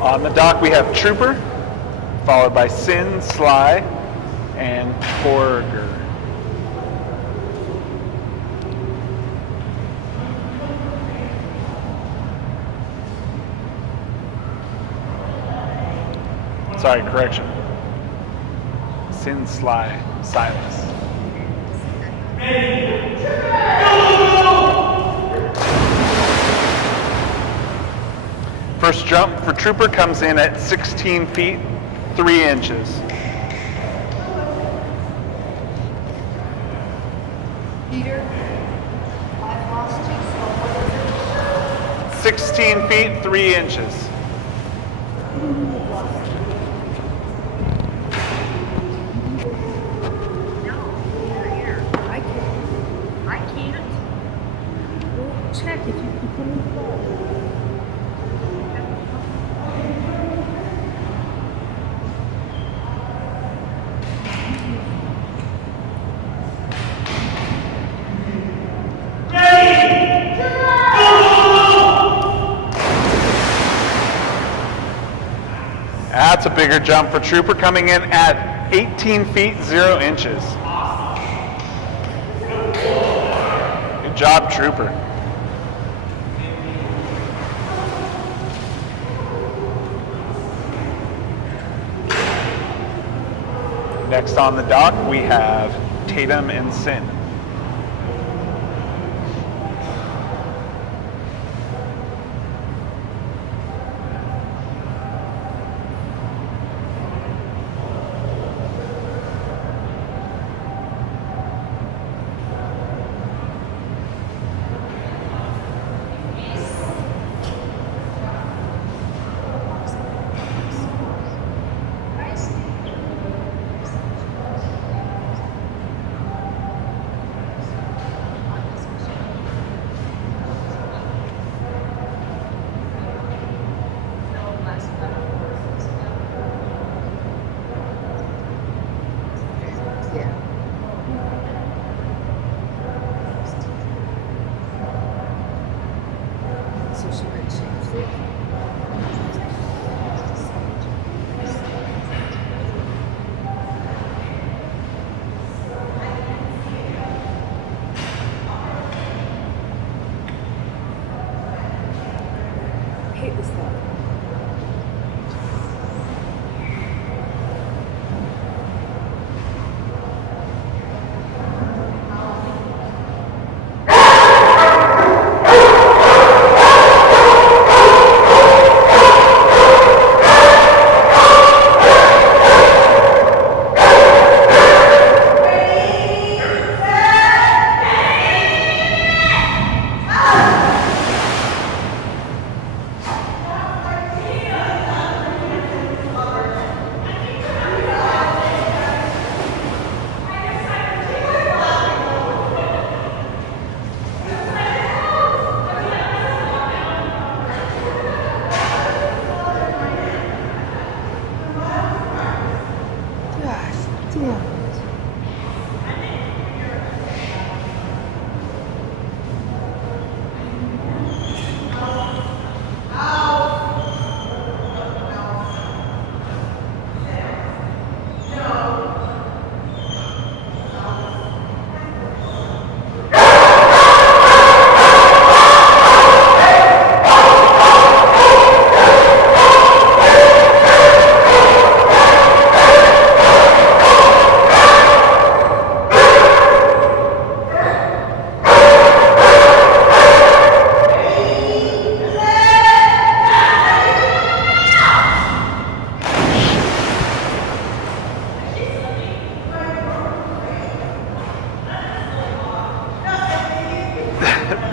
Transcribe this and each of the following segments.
On the dock we have Trooper, followed by Sin, Sly, and Torger. Sorry, correction. Sin, Sly, Silas. First jump for Trooper comes in at 16 feet, 3 inches. Peter, I've lost you. 16 feet, 3 inches. I can't. We'll check if you can put in the ball. That's a bigger jump for Trooper, coming in at 18 feet, 0 inches. Good job, Trooper. Next on the dock, we have Tatum and Sin.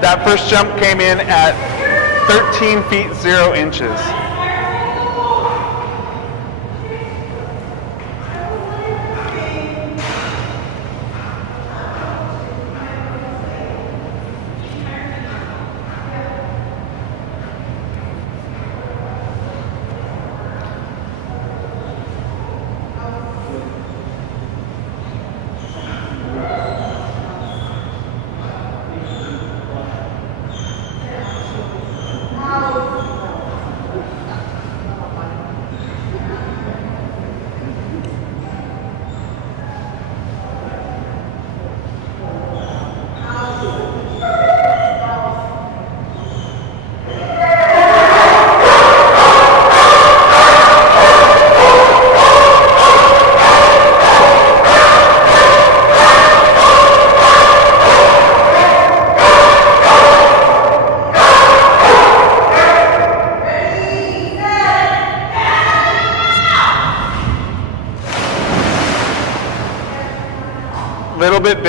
That first jump came in at 13 feet, 0 inches.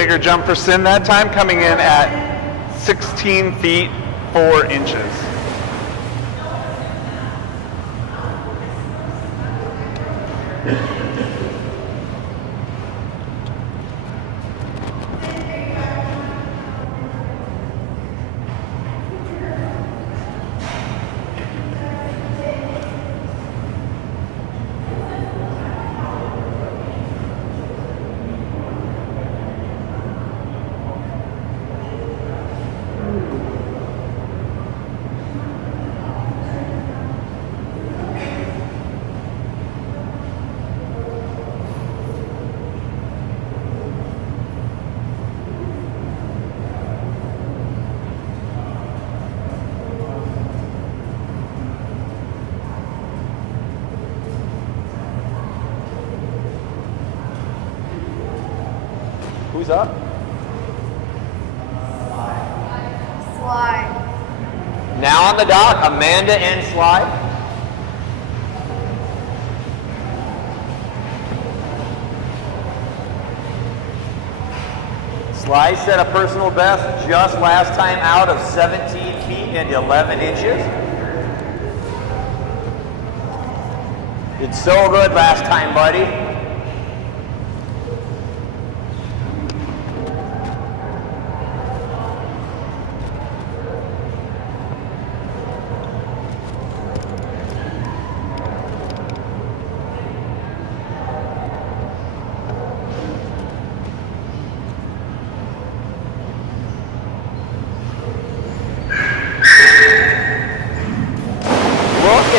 bigger jump for Sin that time, coming in at 16 feet 4 inches. Who's up? Slide. Now on the dock, Amanda and Sly. Sly set a personal best just last time out of 17 feet and 11 inches. Did so good last time, buddy.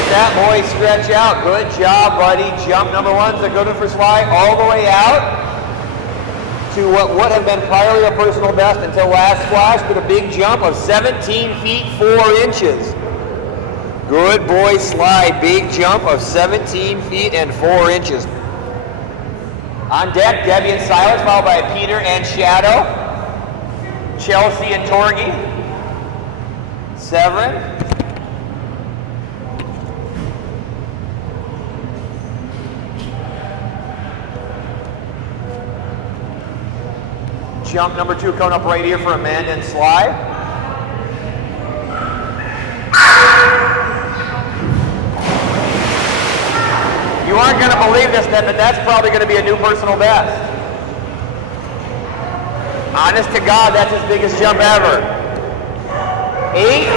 That boy stretch out. Good job, buddy. Jump number one's a good one for Sly. All the way out to what would have been priorly a personal best until last splash, but a big jump of 17 feet 4 inches. Good boy, Sly. Big jump of 17 feet and 4 inches. On deck, Debbie and Silas, followed by Peter and Shadow. Chelsea and Torgy. Severin. Jump number 2 coming up right here for Amanda and Sly. You aren't going to believe this, but that's probably going to be a new personal best. Honest to God, that's his biggest jump ever. 18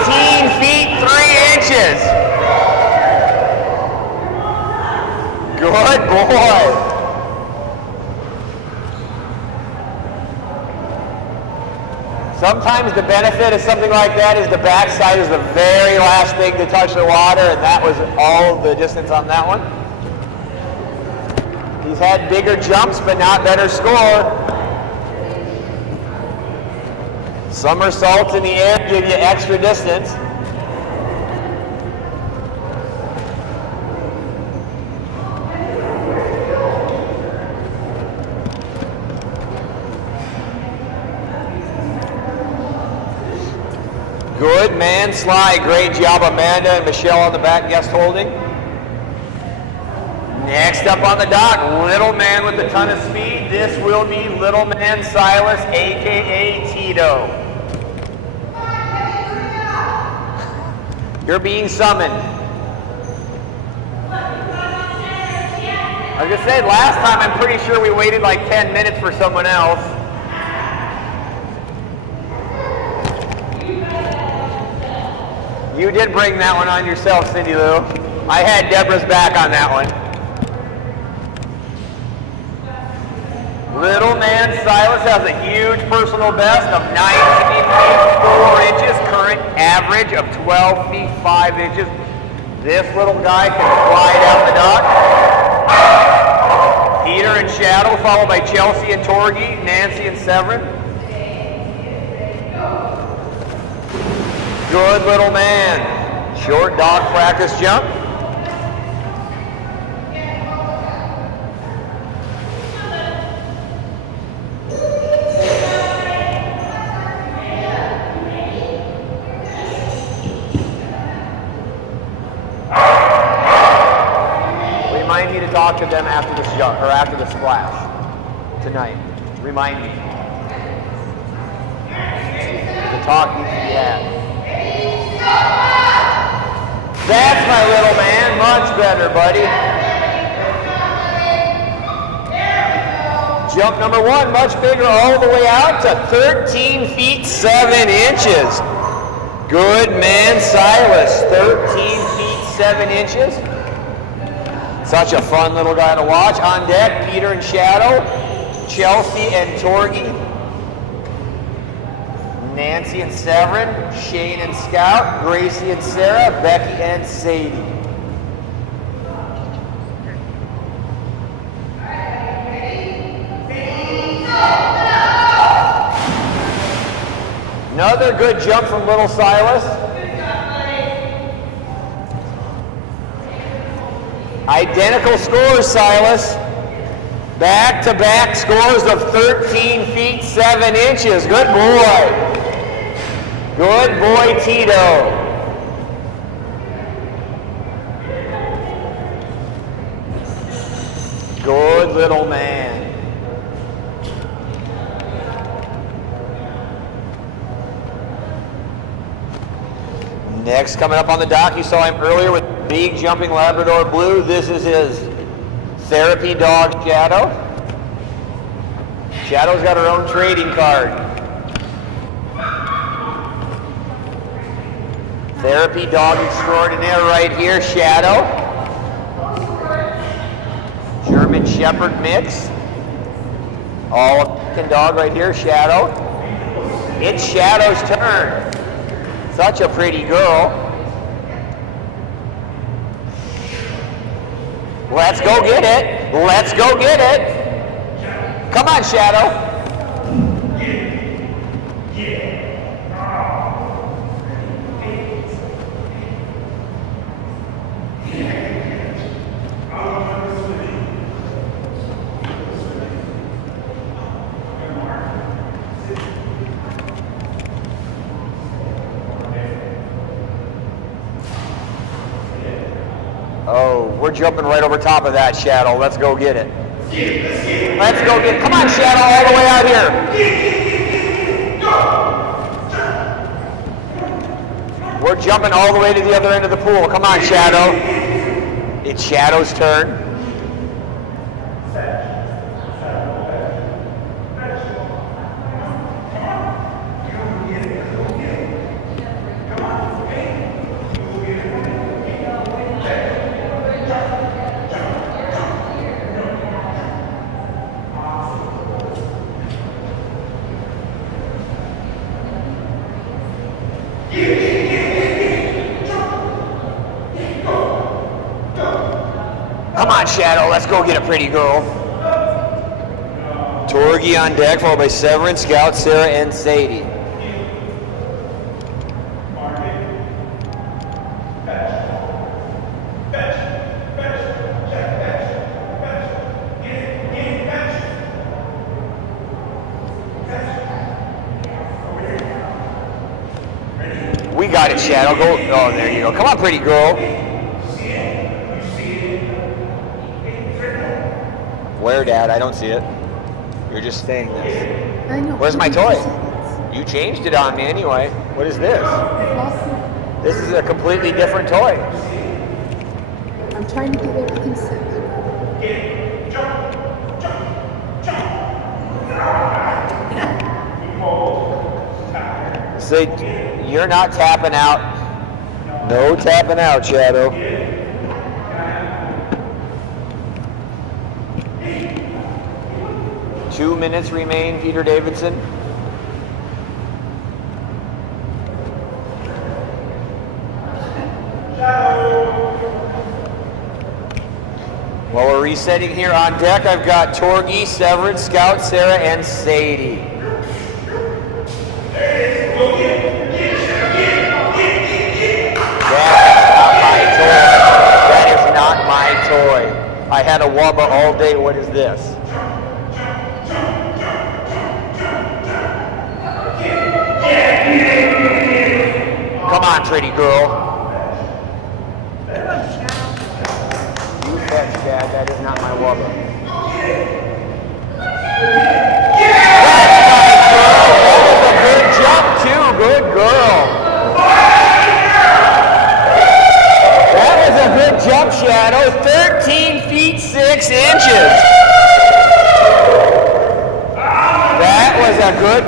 feet 3 inches. Good boy. Sometimes the benefit of something like that is the backside is the very last thing to touch the water, and that was all the distance on that one. He's had bigger jumps, but not better score. Somersaults in the air give you extra distance. Good man, Sly. Great job, Amanda and Michelle on the back guest holding. Next up on the dock, little man with a ton of speed. This will be little man Silas, a.k.a. Tito. You're being summoned. I was going to say, last time I'm pretty sure we waited like 10 minutes for someone else. You did bring that one on yourself, Cindy Lou. I had Deborah's back on that one. Little man Silas has a huge personal best of 19 feet 4 inches, current average of 12 feet 5 inches. This little guy can fly down the dock. Peter and Shadow, followed by Chelsea and Torgy, Nancy and Severin. Good little man. Short dog practice jump. Remind me to talk to them after this jump or after the splash tonight. Remind me. talk needs to be had. That's my little man. Much better, buddy. Jump number 1, much bigger, all the way out to 13 feet 7 inches. Good man, Silas. 13 feet 7 inches. Such a fun little guy to watch. On deck, Peter and Shadow, Chelsea and Torgy, Nancy and Severin, Shane and Scout, Gracie and Sarah, Becky and Sadie. Another good jump from little Silas. Identical scores, Silas. Back-to-back scores of 13 feet 7 inches. Good boy. Good boy, Tito. Good little man. Next, coming up on the dock, you saw him earlier with big jumping Labrador Blue. This is his therapy dog, Shadow. Shadow's got her own trading card. Therapy dog extraordinaire right here, Shadow. German Shepherd mix. All American dog right here, Shadow. It's Shadow's turn. Such a pretty girl. Let's go get it. Let's go get it. Come on, Shadow. Oh, we're jumping right over top of that, Shadow. Let's go get it. Let's go get it. Come on, Shadow, all the way out here. We're jumping all the way to the other end of the pool. Come on, Shadow. It's Shadow's turn. Come on, Shadow, let's go get a pretty girl. Torgy on deck, followed by Severin, Scout, Sarah, and Sadie. We got it, Shadow. Go. Oh, there you go. Come on, pretty girl. Where, Dad? I don't see it. You're just saying this. I know. Where's my toy? You changed it on me anyway. What is this? I've lost it. This is a completely different toy. I'm trying to get everything set. Say, you're not tapping out. No tapping out, Shadow. Two minutes remain, Peter Davidson. While we're resetting here on deck, I've got Torgy, Severin, Scout, Sarah, and Sadie. That is not my toy. I had a Wubba all day. What is this? Come on, pretty girl. You fetch, Dad. That is not my Wubba. That is a good jump, too. Good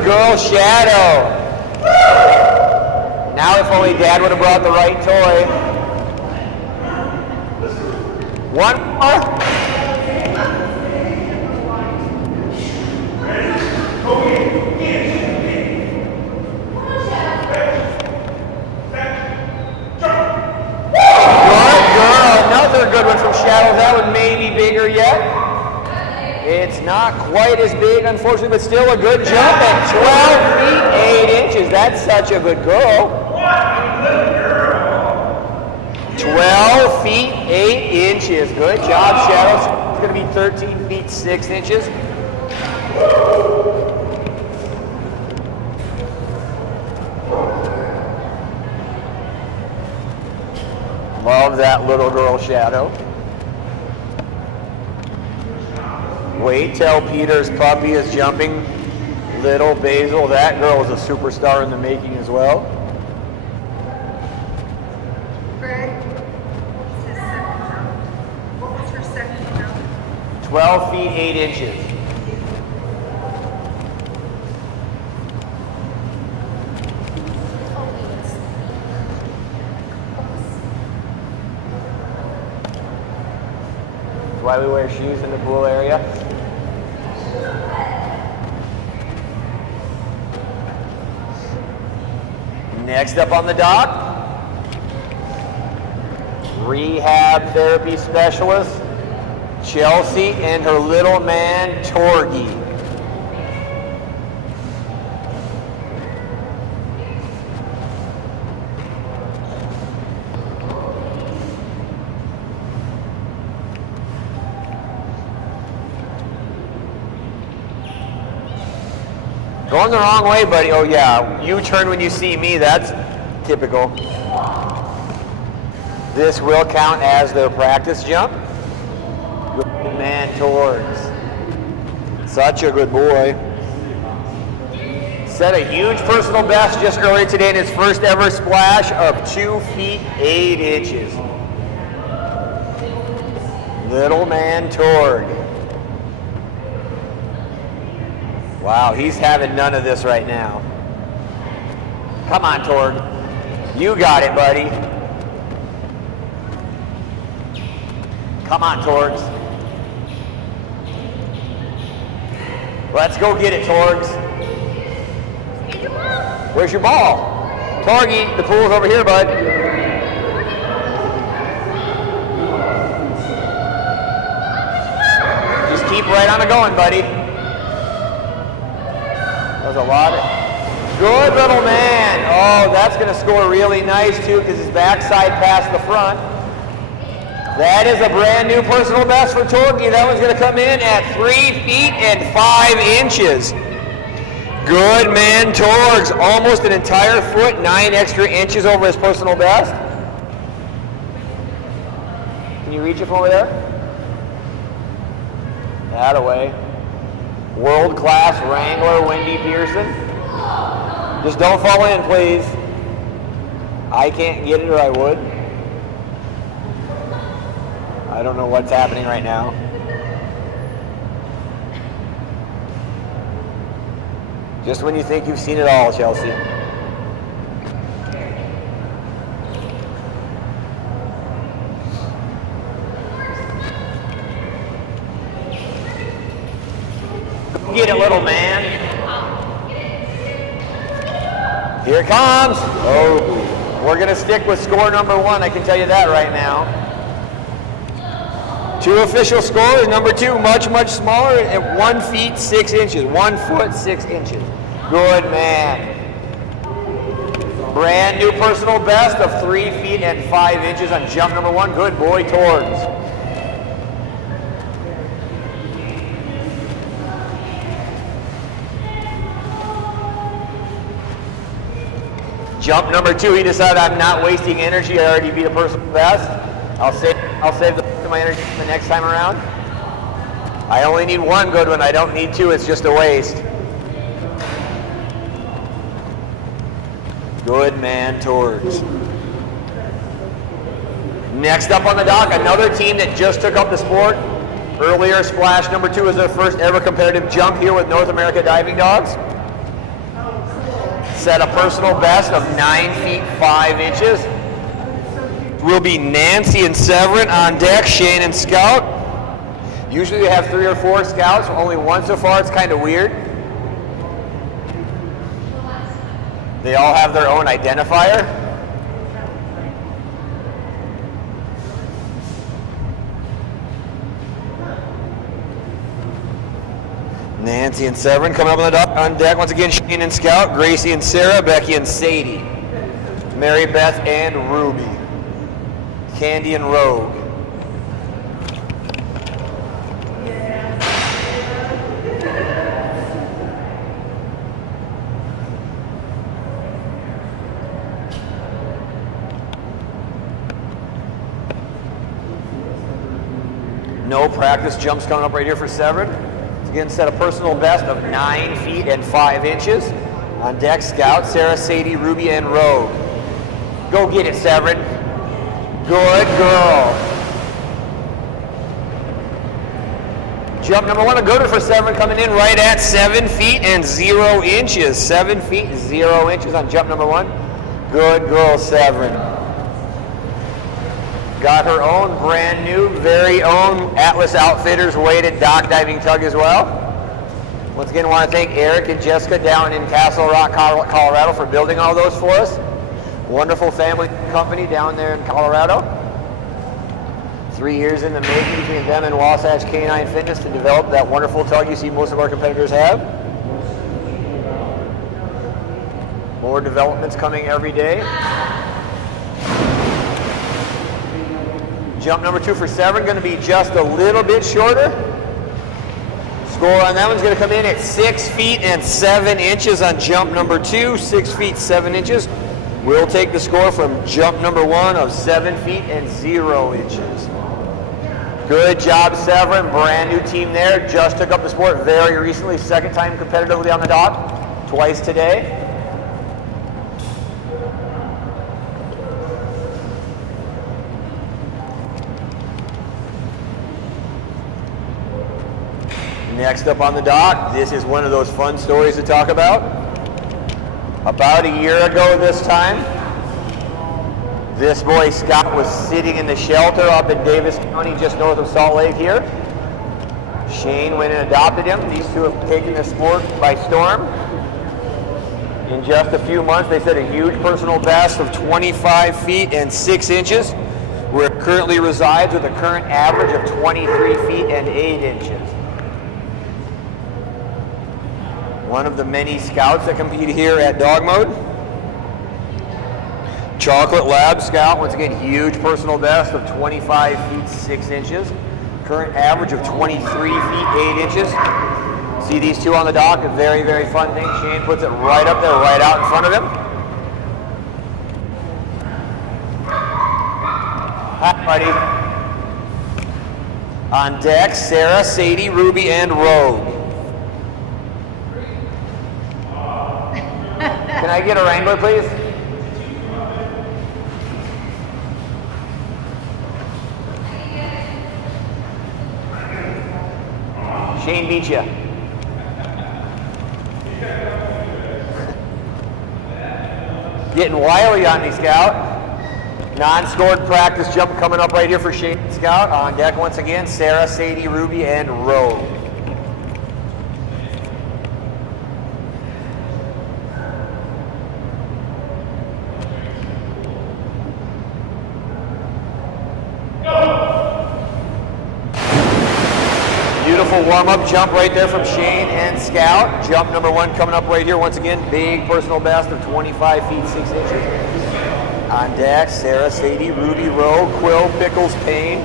Good girl, Shadow. Now if only Dad would have brought the right toy. One more. Another good one from Shadow. That one may be bigger yet. It's not quite as big, unfortunately, but still a good jump at 12 feet 8 inches. That's such a good girl. 12 feet 8 inches. Good job, Shadow. It's going to be 13 feet 6 inches. Love that little girl, Shadow. Wait till Peter's puppy is jumping. Little Basil, that girl is a superstar in the making as well. Greg, what's his second jump? What was her second jump? 12 feet 8 inches. That's why we wear shoes in the pool area. Next up on the dock, rehab therapy specialist, Chelsea and her little man, Torgy. Going the wrong way, buddy. Oh yeah, you turn when you see me, that's typical. This will count as their practice jump. Good man, Torgs. Such a good boy. Set a huge personal best just earlier today in his first ever splash of 2 feet 8 inches. Little man, Torg. Wow, he's having none of this right now. Come on, Torg. You got it, buddy. Come on, Torgs. Let's go get it, Torgs. Where's your ball? Torgy, the pool's over here, bud. Just keep right on it going, buddy. That was a lot of... Good little man. Oh, that's going to score really nice, too, because his backside passed the front. That is a brand new personal best for Torgy. That one's going to come in at 3 feet and 5 inches. Good man, Torgs. Almost an entire foot, 9 extra inches over his personal best. Can you reach it from over there? That away. World-class wrangler, Wendy Pearson. Just don't fall in, please. I can't get it or I would. I don't know what's happening right now. Just when you think you've seen it all, Chelsea. Get it, little man. Here it comes. Oh, we're going to stick with score number 1. I can tell you that right now. 2 official scores. Number 2, much, much smaller at 1 feet 6 inches. 1 foot 6 inches. Good man. Brand new personal best of 3 feet and 5 inches on jump number 1. Good boy, Torgs. Jump number 2, he decided I'm not wasting energy. I already beat a personal best. I'll save the my energy the next time around. I only need 1 good one. I don't need 2. It's just a waste. Good man, Torgs. Next up on the dock, another team that just took up the sport. Earlier, splash number 2 is their first ever competitive jump here with North America Diving Dogs. set a personal best of 9 feet 5 inches. Will be Nancy and Severin on deck, Shane and Scout. Usually they have 3 or 4 scouts, only 1 so far. It's kind of weird. They all have their own identifier. Nancy and Severin coming up on deck once again. Shane and Scout, Gracie and Sarah, Becky and Sadie, Mary Beth and Ruby, Candy and Rogue. No practice jumps coming up right here for Severin. Again, set a personal best of 9 feet and 5 inches. On deck, Scout, Sarah, Sadie, Ruby, and Rogue. Go get it, Severin. Good girl. Jump number 1, a gooder for Severin, coming in right at 7 feet and 0 inches. 7 feet, 0 inches on jump number 1. Good girl, Severin. Got her own brand new, very own Atlas Outfitters weighted dock diving tug as well. Once again, I want to thank Eric and Jessica down in Castle Rock, Colorado for building all those for us. Wonderful family company down there in Colorado. 3 years in the making between them and Wasatch Canine Fitness to develop that wonderful tug you see most of our competitors have. More developments coming every day. Jump number 2 for Severin, going to be just a little bit shorter. Score on that one's going to come in at 6 feet and 7 inches on jump number 2, 6 feet 7 inches. We'll take the score from jump number 1 of 7 feet and 0 inches. Good job, Severin. Brand new team there. Just took up the sport very recently. Second time competitively on the dock. Twice today. Next up on the dock, this is one of those fun stories to talk about. About a year ago this time, this boy Scott was sitting in the shelter up in Davis County, just north of Salt Lake here. Shane went and adopted him. These two have taken this sport by storm. In just a few months, they set a huge personal best of 25 feet and 6 inches, where it currently resides with a current average of 23 feet and 8 inches. One of the many scouts that compete here at Dogmode. Chocolate Lab Scout, once again, huge personal best of 25 feet 6 inches. Current average of 23 feet 8 inches. See these two on the dock, a very, very fun thing. Shane puts it right up there, right out in front of him. Hi, buddy. On deck, Sarah, Sadie, Ruby, and Rogue. Can I get a wrangler, please? Shane beat you. Getting wily on me, Scout. Non-scored practice jump coming up right here for Shane and Scout. On deck once again, Sarah, Sadie, Ruby, and Rogue. Beautiful warm-up jump right there from Shane and Scout. Jump number 1 coming up right here. Once again, big personal best of 25 feet 6 inches. On deck, Sarah, Sadie, Ruby, Rogue, Quill, Pickles, Payne.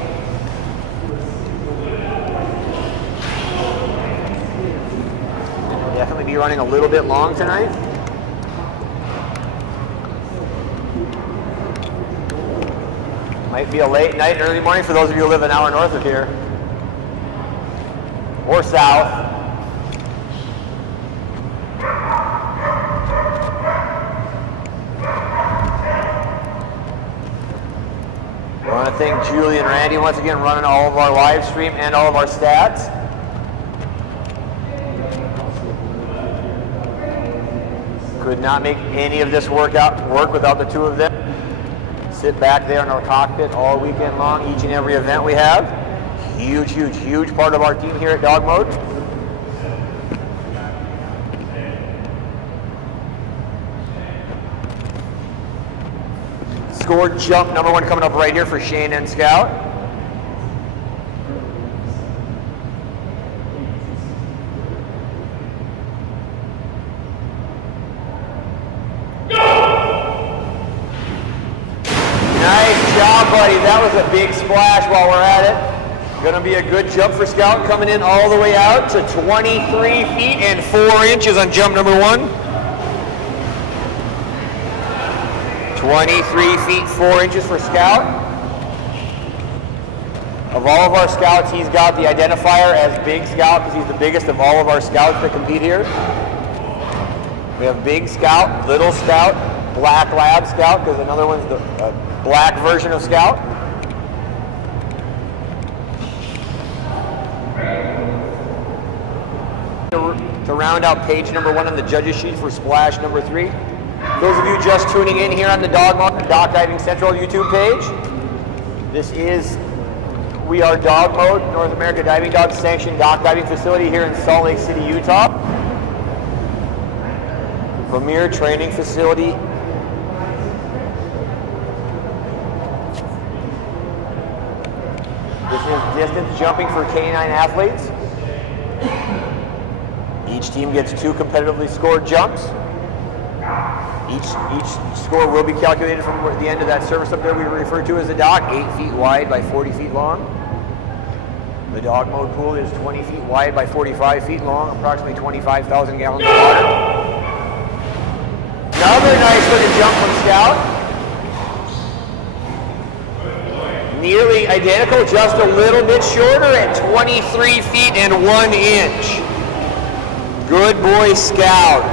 Definitely be running a little bit long tonight. Might be a late night, early morning for those of you who live an hour north of here. Or south. I want to thank Julie and Randy once again running all of our live stream and all of our stats. Could not make any of this work without the two of them. Sit back there in our cockpit all weekend long, each and every event we have. Huge, huge, huge part of our team here at Dogmode. Score jump number 1 coming up right here for Shane and Scout. Nice job, buddy. That was a big splash while we're at it. Gonna be a good jump for Scout, coming in all the way out to 23 feet and 4 inches on jump number 1. 23 feet 4 inches for Scout. Of all of our Scouts, he's got the identifier as Big Scout because he's the biggest of all of our Scouts that compete here. We have Big Scout, Little Scout, Black Lab Scout because another one's the black version of Scout. To round out page number 1 on the judges sheet for splash number 3. Those of you just tuning in here on the Dogmode Dock Diving Central YouTube page, we are Dogmode, North America Diving Dog sanctioned dock diving facility here in Salt Lake City, Utah. Premier training facility. This is distance jumping for canine athletes. Each team gets 2 competitively scored jumps. Each score will be calculated from the end of that surface up there we refer to as the dock, 8 feet wide by 40 feet long. The Dogmode pool is 20 feet wide by 45 feet long, approximately 25,000 gallons of water. Another nice looking jump from Scout. Nearly identical, just a little bit shorter at 23 feet and 1 inch. Good boy, Scout.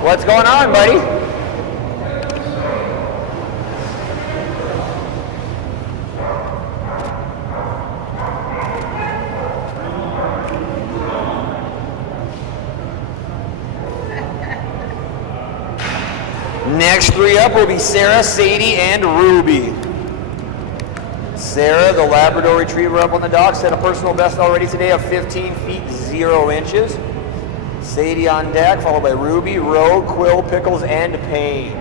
What's going on, buddy? Next 3 up will be Sarah, Sadie, and Ruby. Sarah, the Labrador Retriever up on the dock, set a personal best already today of 15 feet 0 inches. Sadie on deck, followed by Ruby, Rogue, Quill, Pickles, and Payne.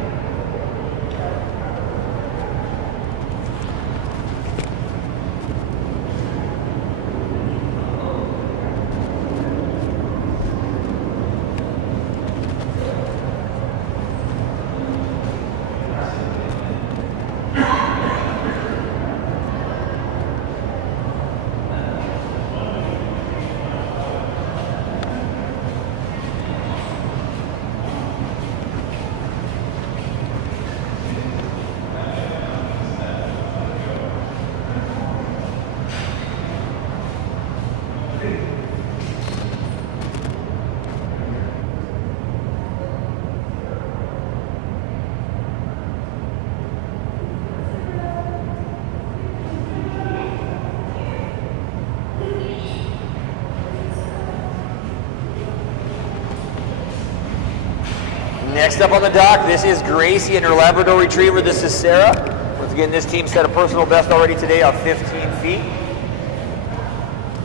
Next up on the dock, this is Gracie and her Labrador Retriever. This is Sarah. Once again, this team set a personal best already today of 15 feet.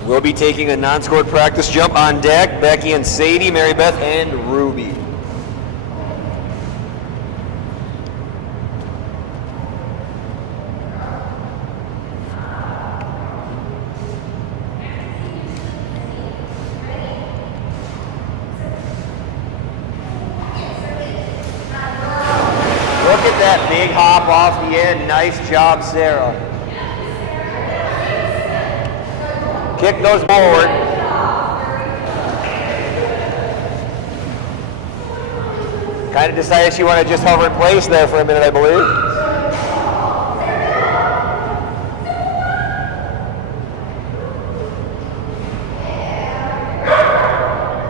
We'll be taking a non-scored practice jump on deck. Becky and Sadie, Mary Beth, and Ruby. That big hop off the end. Nice job, Sarah. Kick those forward. Kind of decided she wanted to just hover in place there for a minute, I believe.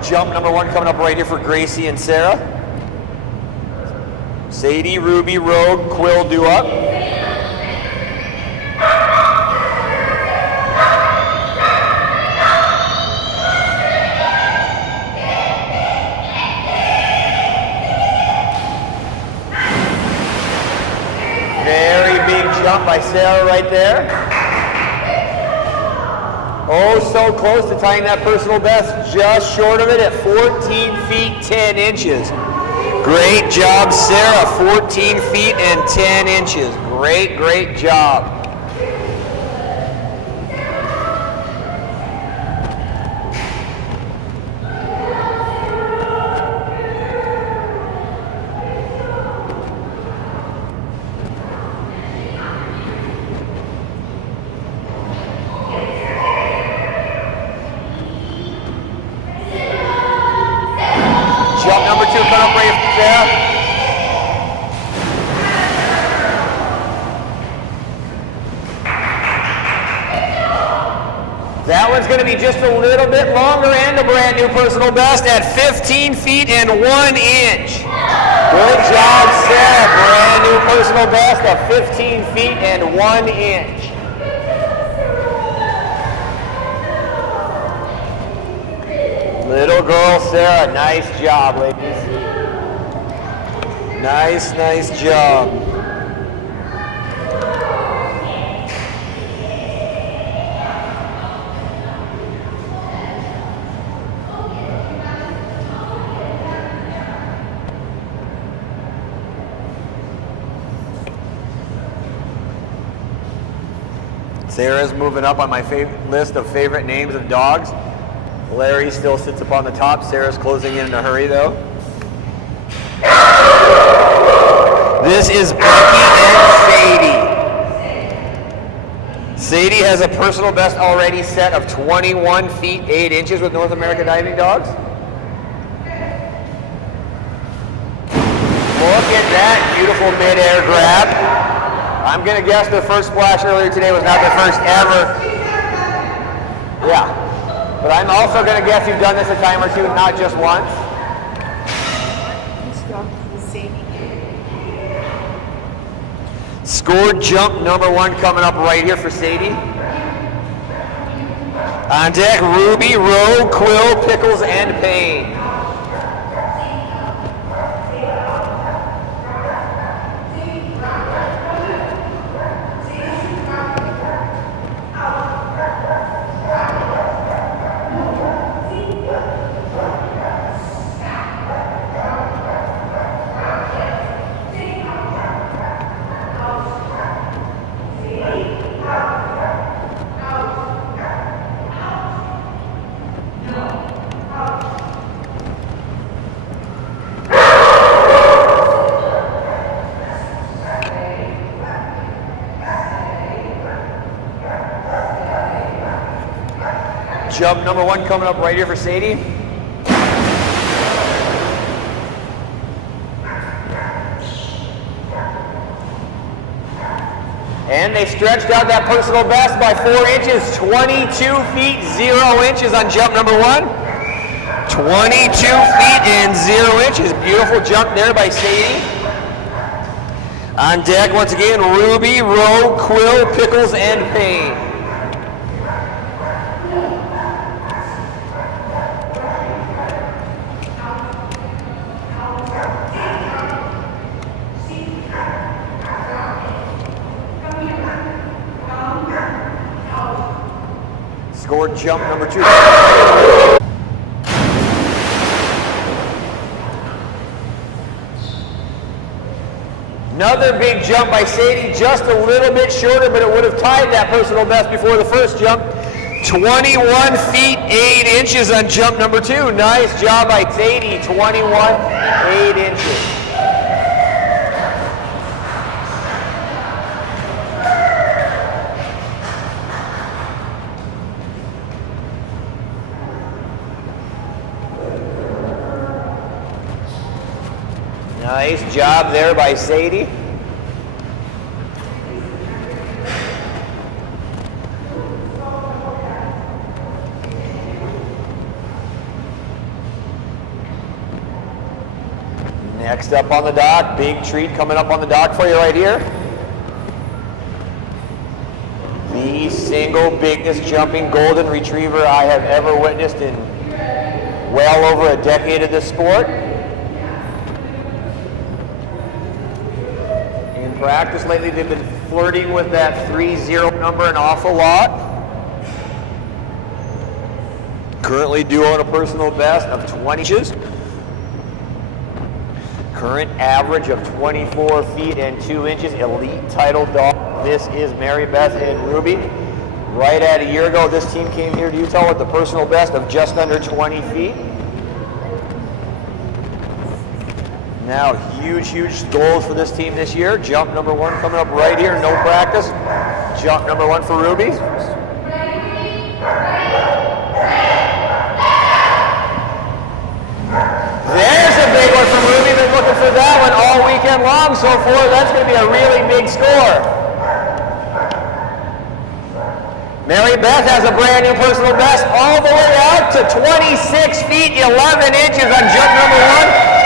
Jump number 1 coming up right here for Gracie and Sarah. Sadie, Ruby, Rogue, Quill, do up. jump by Sarah right there. Oh, so close to tying that personal best, just short of it at 14 feet 10 inches. Great job, Sarah, 14 feet and 10 inches. Great, great job. Jump number 2 coming up right from Sarah. That one's going to be just a little bit longer and a brand new personal best at 15 feet and 1 inch. Good job, Sarah. Brand new personal best at 15 feet and 1 inch. Little girl Sarah, nice job, ladies. Nice, nice job. Sarah's moving up on my list of favorite names of dogs. Larry still sits up on the top. Sarah's closing in a hurry, though. This is Becky and Sadie. Sadie has a personal best already set of 21 feet 8 inches with North America Diving Dogs. Look at that beautiful mid-air grab. I'm going to guess their first splash earlier today was not their first ever. Yeah. But I'm also going to guess you've done this a time or two, not just once. Scored jump number 1 coming up right here for Sadie. On deck, Ruby, Roe, Quill, Pickles, and Payne. Jump number 1 coming up right here for Sadie. And they stretched out that personal best by 4 inches, 22 feet 0 inches on jump number 1. 22 feet and 0 inches. Beautiful jump there by Sadie. On deck once again, Ruby, Roe, Quill, Pickles, and Payne. Scored jump number 2. Another big jump by Sadie, just a little bit shorter, but it would have tied that personal best before the first jump. 21 feet 8 inches on jump number 2. Nice job by Sadie, 21 8 inches. Nice job there by Sadie. Next up on the dock, big treat coming up on the dock for you right here. The single biggest jumping golden retriever I have ever witnessed in well over a decade of this sport. practice lately. They've been flirting with that 3-0 number an awful lot. Currently doing a personal best of 20 inches. Current average of 24 feet and 2 inches. Elite title dog. This is Mary Beth and Ruby. Right at a year ago, this team came here to Utah with the personal best of just under 20 feet. Now, huge goals for this team this year. Jump number 1 coming up right here, no practice. Jump number 1 for Ruby. There's a big one from Ruby. Been looking for that one all weekend long so far. That's going to be a really big score. Mary Beth has a brand new personal best all the way out to 26 feet 11 inches on jump number 1.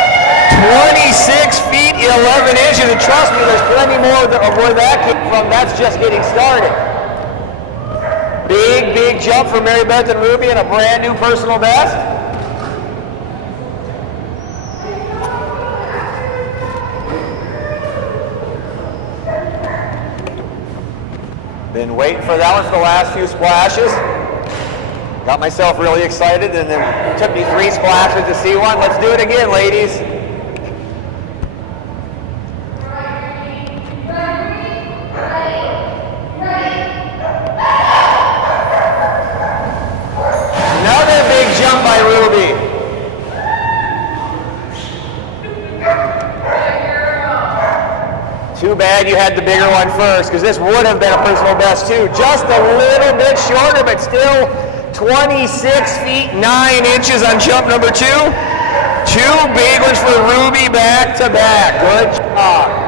26 feet 11 inches, and trust me, there's plenty more of where that came from. That's just getting started. Big jump for Mary Beth and Ruby and a brand new personal best. Been waiting for that one for the last few splashes. Got myself really excited, and then it took me 3 splashes to see one. Let's do it again, ladies. Another big jump by Ruby. Too bad you had the bigger one first, because this would have been a personal best too. Just a little bit shorter, but still 26 feet 9 inches on jump number 2. 2 big ones for Ruby back to back. Good job.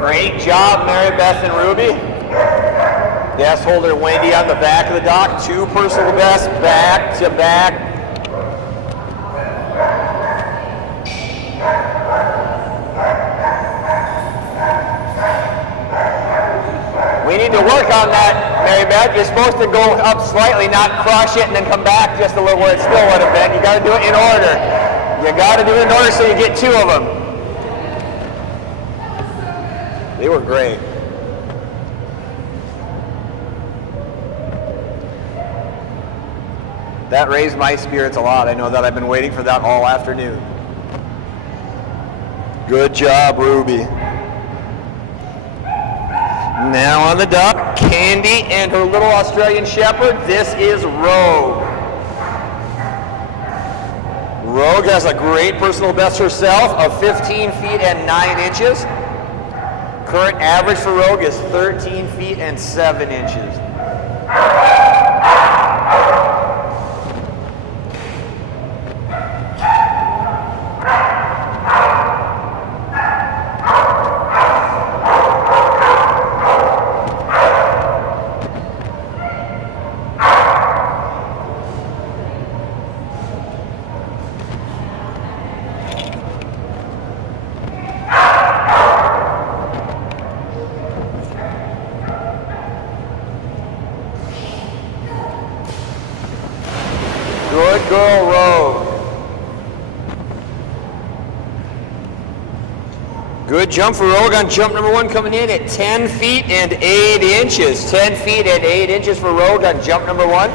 Great job, Mary Beth and Ruby. Guest holder Wendy on the back of the dock. 2 personal bests back to back. We need to work on that, Mary Beth. You're supposed to go up slightly, not crush it and then come back just a little where it still would have been. You got to do it in order. You got to do it in order so you get 2 of them. They were great. That raised my spirits a lot. I know that I've been waiting for that all afternoon. Good job, Ruby. Now on the duck, Candy and her little Australian Shepherd. This is Rogue. Rogue has a great personal best herself of 15 feet and 9 inches. Current average for Rogue is 13 feet and 7 inches. Good girl, Rogue. Good jump for Rogue on jump number 1, coming in at 10 feet and 8 inches. 10 feet and 8 inches for Rogue on jump number 1.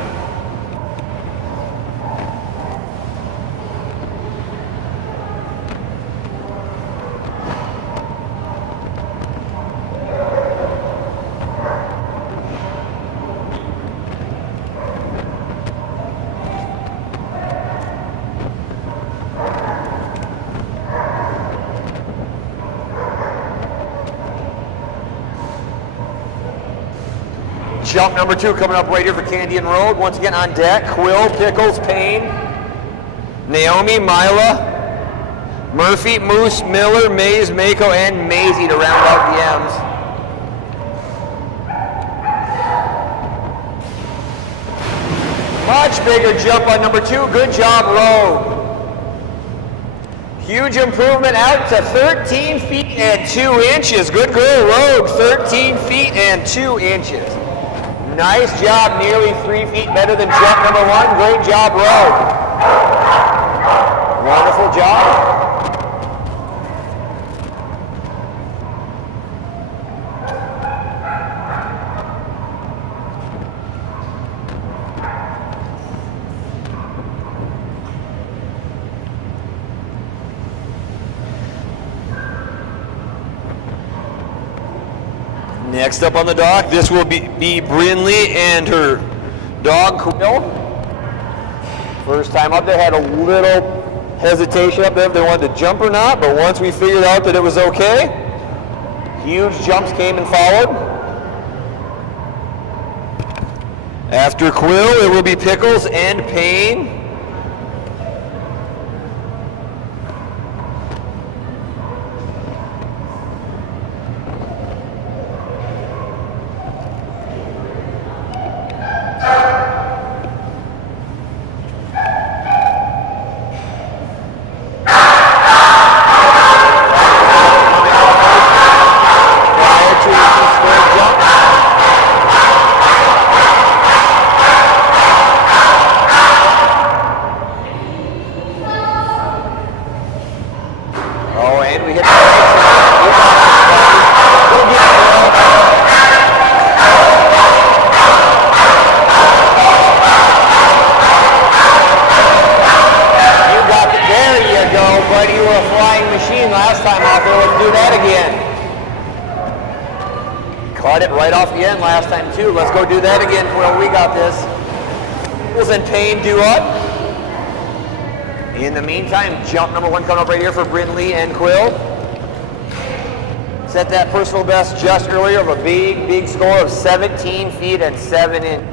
Jump number 2 coming up right here for Candy and Rogue. Once again on deck, Quill, Pickles, Payne, Naomi, Mila, Murphy, Moose, Miller, Maze, Mako, and Maisie to round out the M's. Much bigger jump on number 2. Good job, Rogue. Huge improvement out to 13 feet and 2 inches. Good girl, Rogue. 13 feet and 2 inches. Nice job, nearly 3 feet better than jump number 1. Great job, Rogue. Wonderful job. Next up on the dock, this will be Brindley and her dog, Quill. First time up there, had a little hesitation up there if they wanted to jump or not, but once we figured out that it was okay, huge jumps came and followed. After Quill, it will be Pickles and Payne. Let's go do that again. Well, we got this. Pickles and Payne do up. In the meantime, jump number 1 coming up right here for Brindley and Quill. Set that personal best just earlier of a big score of 17 feet and 7 inches.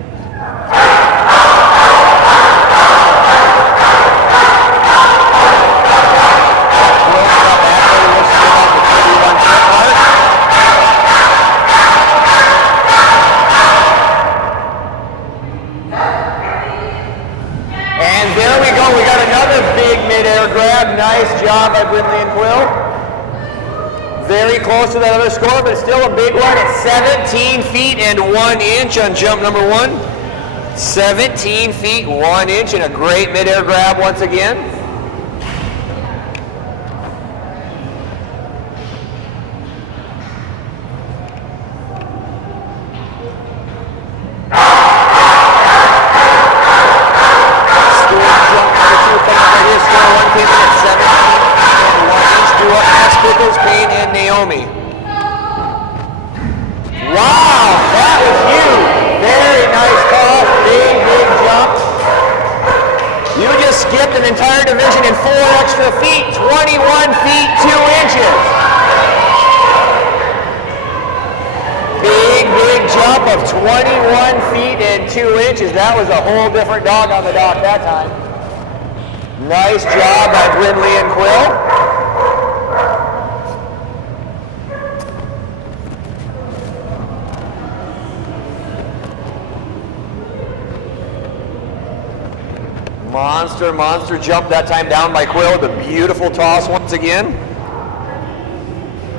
Nice job by Brindley and Quill. Very close to that other score, but still a big one at 17 feet and 1 inch on jump number 1. 17 feet, 1 inch, and a great mid-air grab once again. Pickles, Payne, and Naomi. Wow, that was huge. Very nice toss, big jump. You just skipped an entire division in 4 extra feet, 21 feet, 2 inches. Big jump of 21 feet and 2 inches. That was a whole different dog on the dock that time. Nice job by Brindley and Quill. Monster jump that time down by Quill. The beautiful toss once again.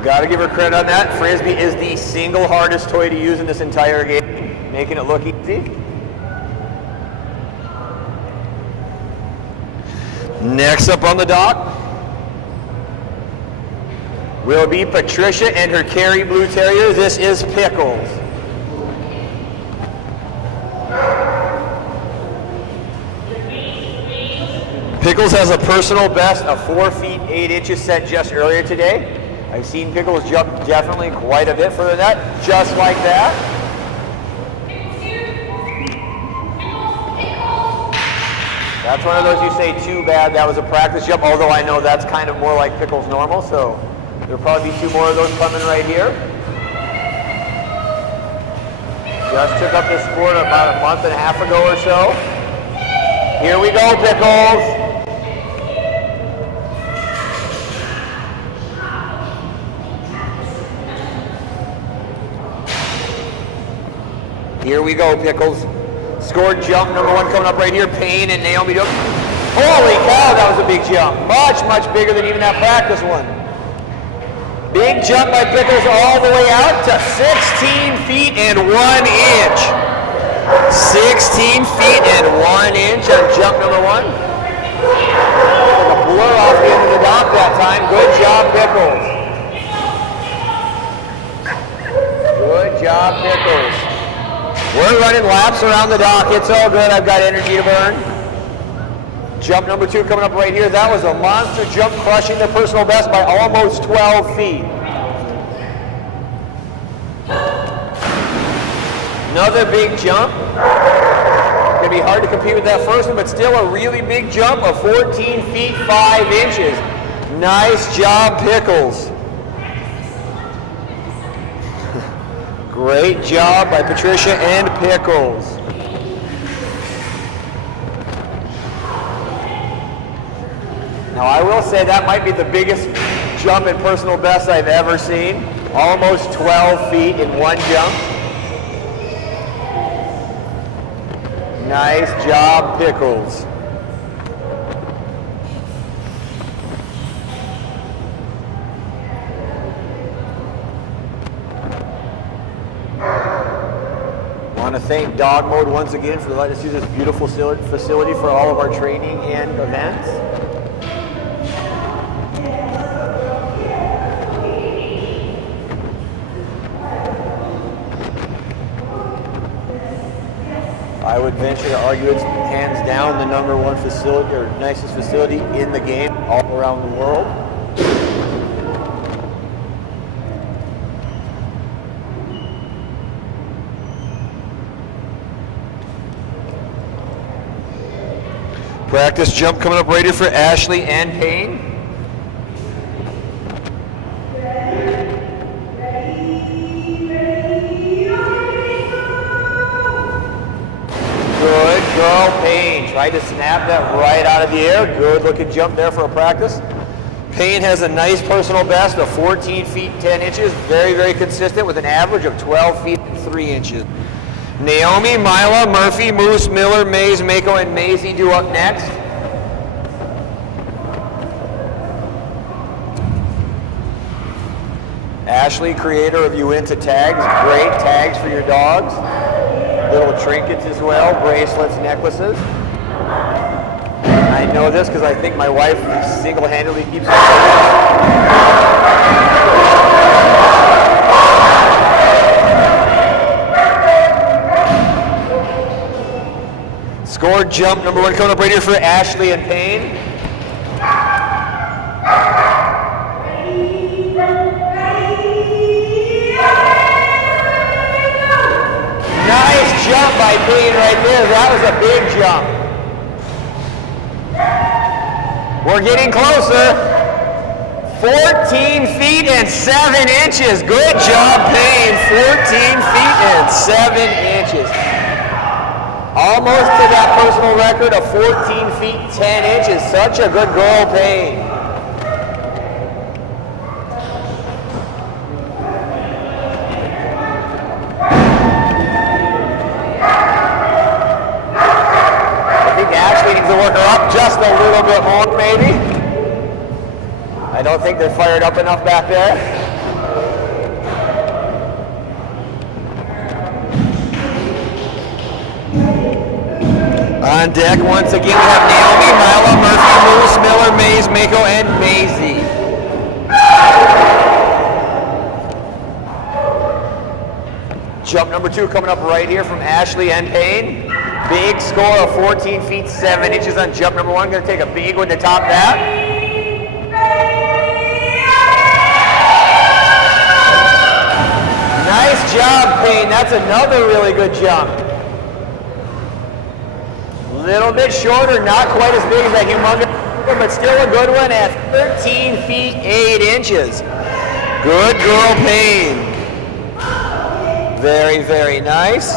Got to give her credit on that. Frisbee is the single hardest toy to use in this entire game, making it look easy. Next up on the dock will be Patricia and her Kerry Blue Terrier. This is Pickles. Pickles has a personal best of 4 feet 8 inches set just earlier today. I've seen Pickles jump definitely quite a bit further than that, just like that. That's one of those you say too bad that was a practice jump, although I know that's kind of more like Pickles normal, so there'll probably be 2 more of those coming right here. Just took up this sport about a month and a half ago or so. Here we go, Pickles. Here we go, Pickles. Scored jump number 1 coming up right here. Payne and Naomi. Holy cow, that was a big jump. Much bigger than even that practice one. Big jump by Pickles all the way out to 16 feet and 1 inch. 16 feet and 1 inch on jump number 1. Like a blur off the end of the dock that time. Good job, Pickles. Good job, Pickles. We're running laps around the dock. It's all good. I've got energy to burn. Jump number 2 coming up right here. That was a monster jump, crushing the personal best by almost 12 feet. Another big jump. Going to be hard to compete with that first one, but still a really big jump of 14 feet 5 inches. Nice job, Pickles. Great job by Patricia and Pickles. Now I will say that might be the biggest jump in personal best I've ever seen. Almost 12 feet in one jump. Nice job, Pickles. I want to thank Dogmode once again for letting us use this beautiful facility for all of our training and events. I would venture to argue it's hands down the #1 facility or nicest facility in the game all around the world. Practice jump coming up right here for Ashley and Payne. Good girl, Payne. Tried to snap that right out of the air. Good looking jump there for a practice. Payne has a nice personal best of 14 feet 10 inches. Very, very consistent with an average of 12 feet and 3 inches. Naomi, Mila, Murphy, Moose, Miller, Mays, Mako, and Maisie do up next. Ashley, creator of Uinta tags. Great tags for your dogs. Little trinkets as well, bracelets, necklaces. I know this because I think my wife single-handedly keeps it. Scored jump #1 coming up right here for Ashley and Payne. Nice jump by Payne right there. That was a big jump. We're getting closer. 14 feet and 7 inches. Good job, Payne. 14 feet and 7 inches. Almost to that personal record of 14 feet 10 inches. Such a good girl, Payne. To work her up just a little bit more, maybe. I don't think they're fired up enough back there. On deck once again we have Naomi, Mila, Murphy, Moose, Miller, Mays, Mako, and Maisie. Jump #2 coming up right here from Ashley and Payne. Big score of 14 feet 7 inches on jump #1. Going to take a big one to top that. Nice job, Payne. That's another really good jump. Little bit shorter, not quite as big as that humongous, but still a good one at 13 feet 8 inches. Good girl, Payne. Very, very nice.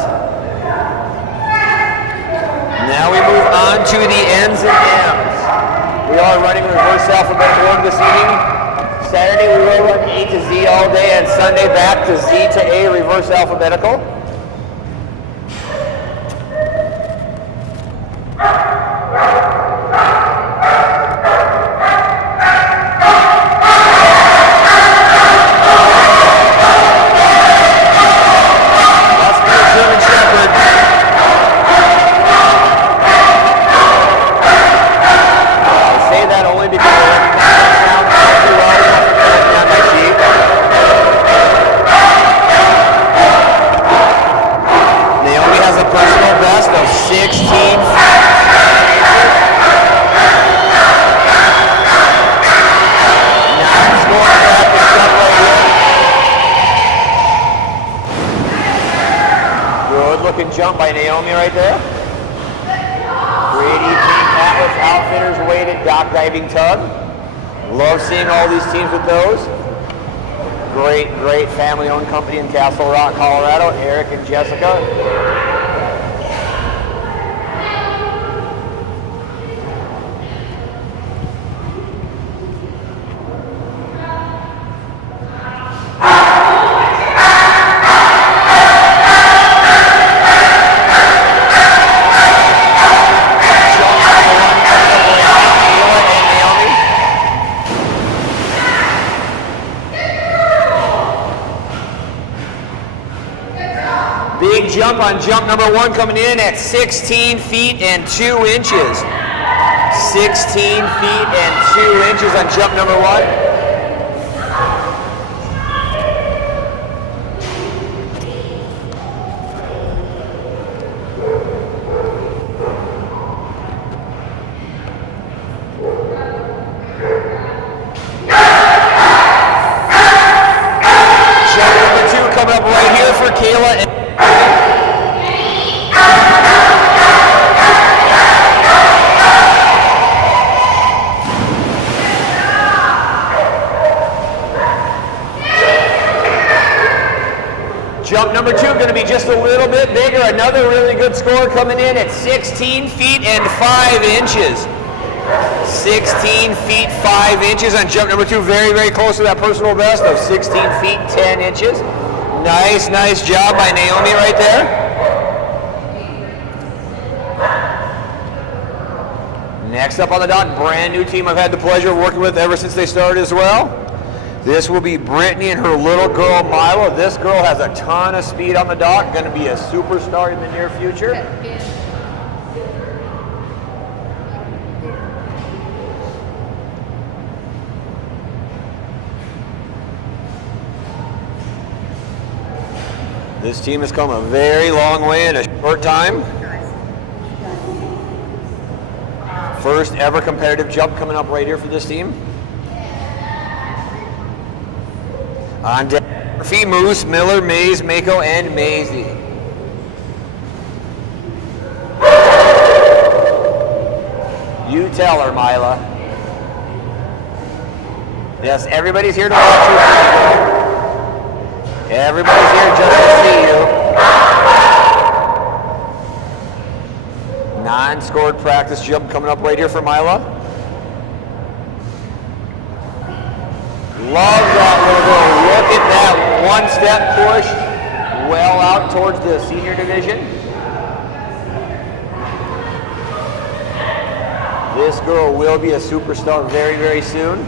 Now we move on to the N's and M's. We are running reverse alphabetical order this evening. Saturday we will run A to Z all day, and Sunday back to Z to A reverse alphabetical. That's the German Shepherd. jump by Naomi right there. Great evening, Atlas Outfitters weighted dock diving tug. Love seeing all these teams with those. Great, great family-owned company in Castle Rock, Colorado. Eric and Jessica. Big jump on jump number 1 coming in at 16 feet and 2 inches. 16 feet and 2 inches on jump number 1. Jump number 2 coming up right here for Kayla. Jump number 2 going to be just a little bit bigger. Another really good score coming in at 16 feet and 5 inches. 16 feet 5 inches on jump number 2. Very, very close to that personal best of 16 feet 10 inches. Nice, nice job by Naomi right there. Next up on the dock, brand new team I've had the pleasure of working with ever since they started as well. This will be Brittany and her little girl, Milo. This girl has a ton of speed on the dock, going to be a superstar in the near future. This team has come a very long way in a short time. First ever competitive jump coming up right here for this team. On deck, Murphy, Moose, Miller, Mays, Mako, and Maisie. You tell her, Mila. Yes, everybody's here to watch you. Everybody's here just to see you. Non-scored practice jump coming up right here for Mila. Love that little girl. Look at that one-step push well out towards the senior division. This girl will be a superstar very, very soon.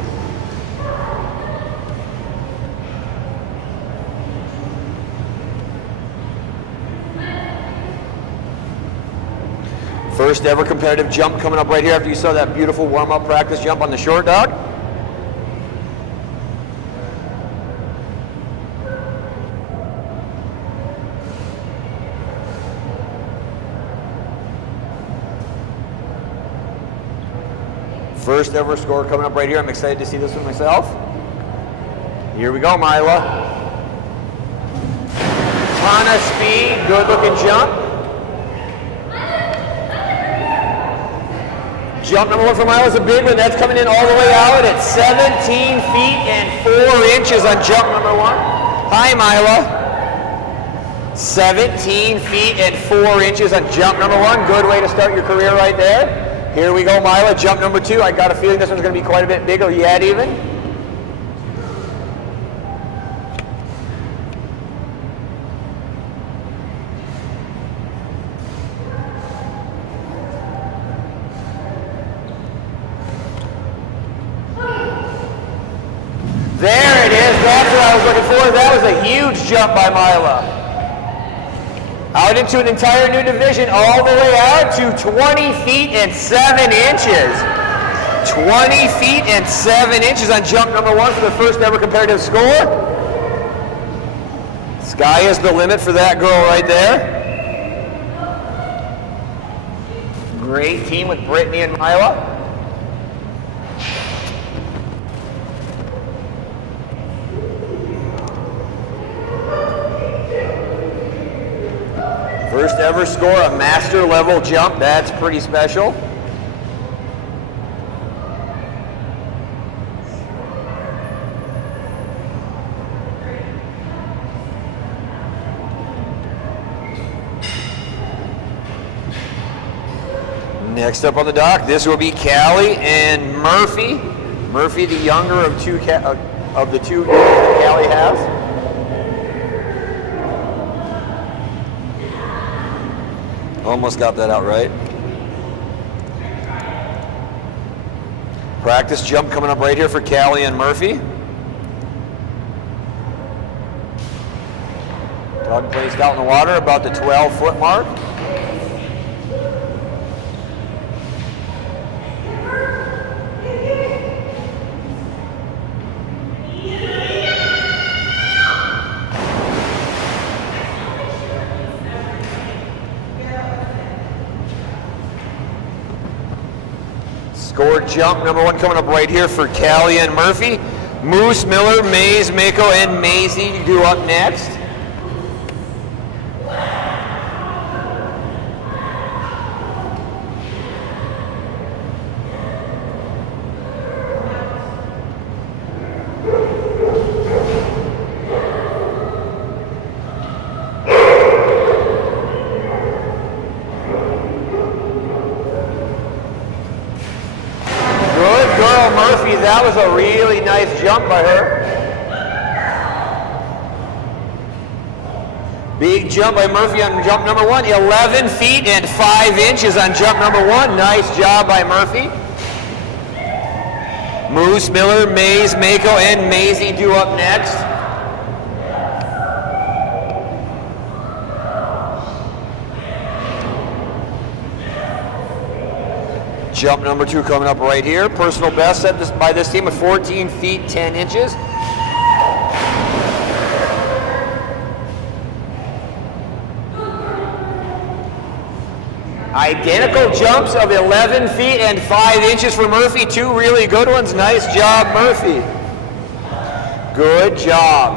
First ever competitive jump coming up right here after you saw that beautiful warm-up practice jump on the short dog. First ever score coming up right here. I'm excited to see this one myself. Here we go, Mila. Ton of speed, good looking jump. Jump number 1 for Mila is a big one. That's coming in all the way out at 17 feet and 4 inches on jump number 1. Hi, Mila. 17 feet and 4 inches on jump number 1. Good way to start your career right there. Here we go, Mila. Jump number 2. I got a feeling this one's going to be quite a bit bigger yet even. There it is. That's what I was looking for. That was a huge jump by Mila. Out into an entire new division, all the way out to 20 feet and 7 inches. 20 feet and 7 inches on jump number 1 for the first ever competitive score. Sky is the limit for that girl right there. Great team with Brittany and Mila. First to ever score a master level jump. That's pretty special. Next up on the dock, this will be Kylie and Murphy. Murphy, the younger of the two girls that Kylie has. Almost got that out right. Practice jump coming up right here for Kylie and Murphy. Dog placed out in the water about the 12-foot mark. Score jump number 1 coming up right here for Kylie and Murphy. Moose, Miller, Maze, Mako, and Maisie do up next. That was a really nice jump by her. Big jump by Murphy on jump number 1. 11 feet and 5 inches on jump number 1. Nice job by Murphy. Moose, Miller, Maze, Mako, and Maisie do up next. Jump number 2 coming up right here. Personal best set by this team of 14 feet 10 inches. Identical jumps of 11 feet and 5 inches for Murphy. 2 really good ones. Nice job, Murphy. Good job.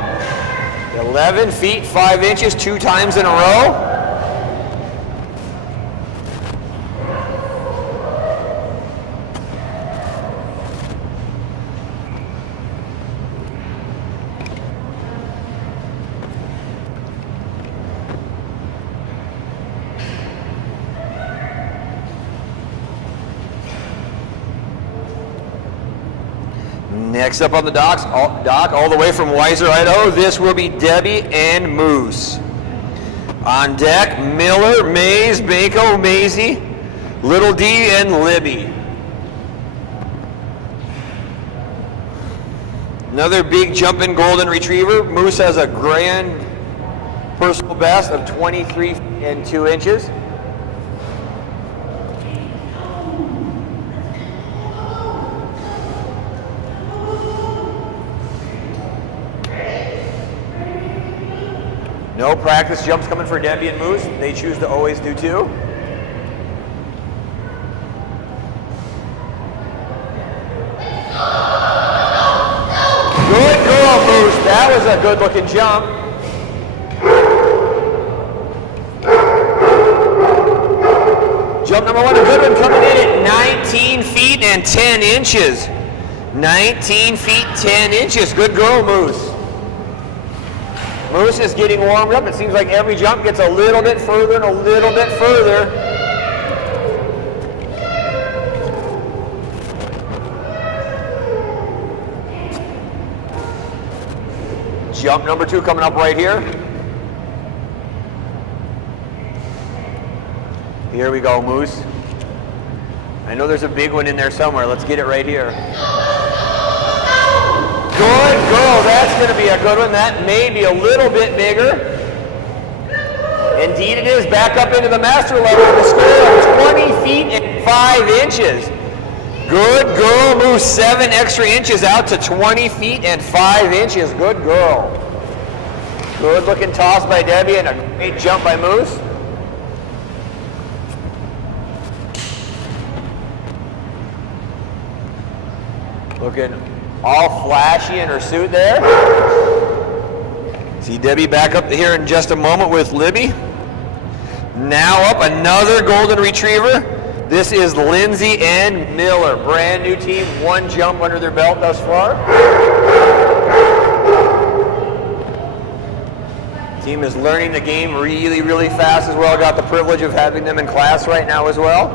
11 feet 5 inches 2 times in a row. Next up on the dock, all the way from Weiser, Idaho, this will be Debbie and Moose. On deck, Miller, Maze, Mako, Maisie, Little D, and Libby. Another big jumping golden retriever. Moose has a grand personal best of 23 and 2 inches. No practice jumps coming for Debbie and Moose. They choose to always do 2. Good girl, Moose. That was a good looking jump. Jump number 1, a good one coming in at 19 feet and 10 inches. 19 feet 10 inches. Good girl, Moose. Moose is getting warmed up. It seems like every jump gets a little bit further and a little bit further. Jump number 2 coming up right here. Here we go, Moose. I know there's a big one in there somewhere. Let's get it right here. Good girl, that's going to be a good one. That may be a little bit bigger. Indeed it is. Back up into the master level with a score of 20 feet and 5 inches. Good girl, Moose. 7 extra inches out to 20 feet and 5 inches. Good girl. Good looking toss by Debbie and a great jump by Moose. Looking all flashy in her suit there. See Debbie back up here in just a moment with Libby. Now up another golden retriever. This is Lindsey and Miller, brand new team, one jump under their belt thus far. Team is learning the game really, really fast as well. Got the privilege of having them in class right now as well.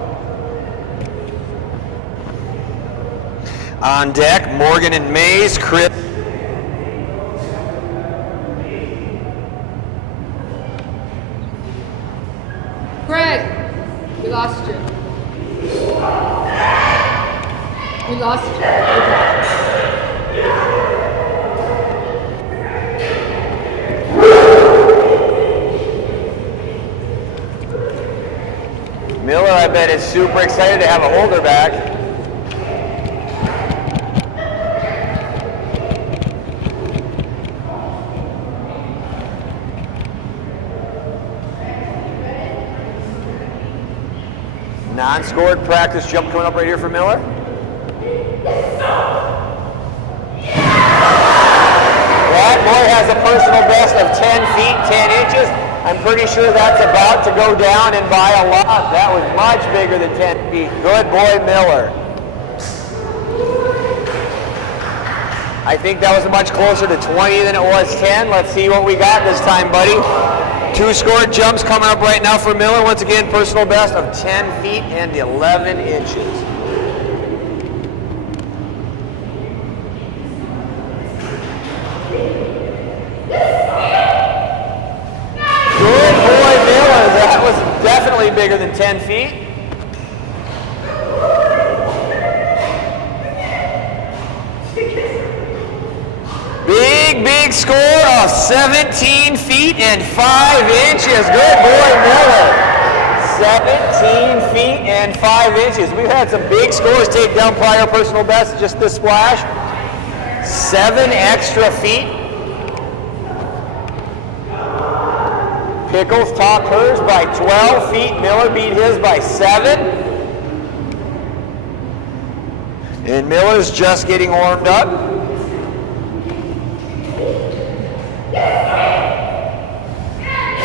On deck, Morgan and Mays, Chris. Greg, we lost you. We lost you. Miller, I bet, is super excited to have a holder back. Non-scored practice jump coming up right here for Miller. That boy has a personal best of 10 feet, 10 inches. I'm pretty sure that's about to go down and by a lot. That was much bigger than 10 feet. Good boy, Miller. I think that was much closer to 20 than it was 10. Let's see what we got this time, buddy. Two scored jumps coming up right now for Miller. Once again, personal best of 10 feet and 11 inches. Good boy, Miller. That was definitely bigger than 10 feet. Big score of 17 feet and 5 inches. Good boy, Miller. 17 feet and 5 inches. We've had some big scores take down prior personal bests just this splash. 7 extra feet. Pickles topped hers by 12 feet. Miller beat his by 7. And Miller's just getting warmed up.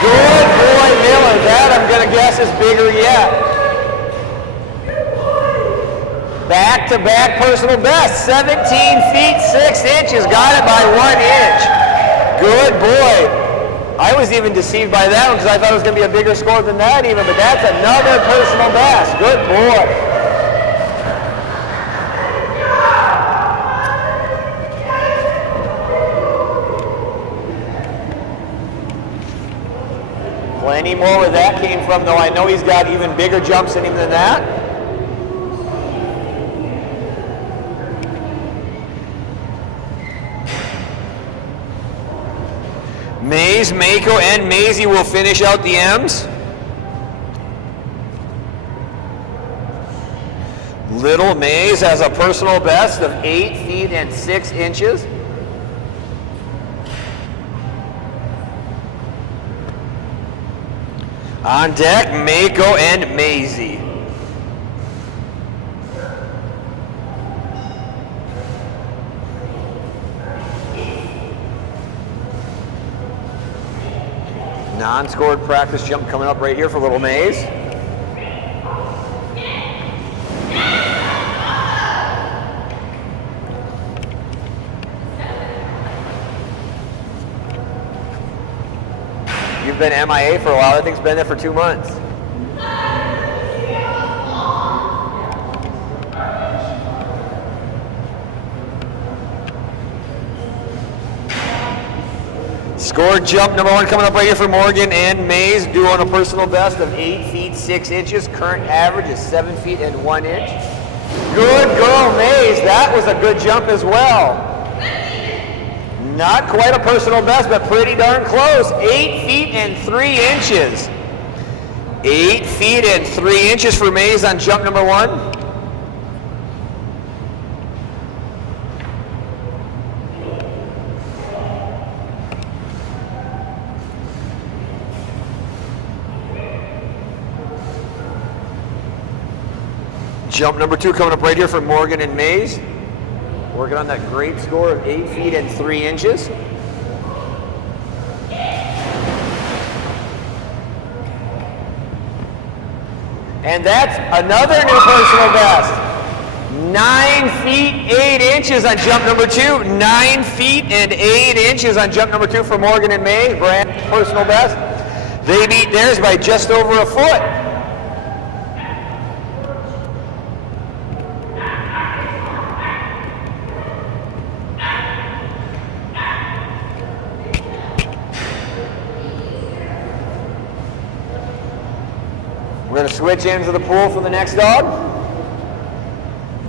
Good boy, Miller. That, I'm going to guess, is bigger yet. Back-to-back personal best. 17 feet, 6 inches. Got it by 1 inch. Good boy. I was even deceived by that one because I thought it was going to be a bigger score than that even, but that's another personal best. Good boy. Plenty more where that came from, though I know he's got even bigger jumps in him than that. Mays, Mako, and Maisie will finish out the M's. Little Mays has a personal best of 8 feet and 6 inches. On deck, Mako and Maisie. Non-scored practice jump coming up right here for Little Mays. You've been MIA for a while. That thing's been there for 2 months. Scored jump number 1 coming up right here for Morgan and Mays, doing a personal best of 8 feet 6 inches. Current average is 7 feet and 1 inch. Good girl, Mays. That was a good jump as well. Not quite a personal best, but pretty darn close. 8 feet and 3 inches. 8 feet and 3 inches for Mays on jump number 1. Jump number 2 coming up right here for Morgan and Mays. Working on that great score of 8 feet and 3 inches. And that's another new personal best. 9 feet 8 inches on jump number 2. 9 feet and 8 inches on jump number 2 for Morgan and May, brand new personal best. They beat theirs by just over a foot. We're going to switch ends of the pool for the next dog.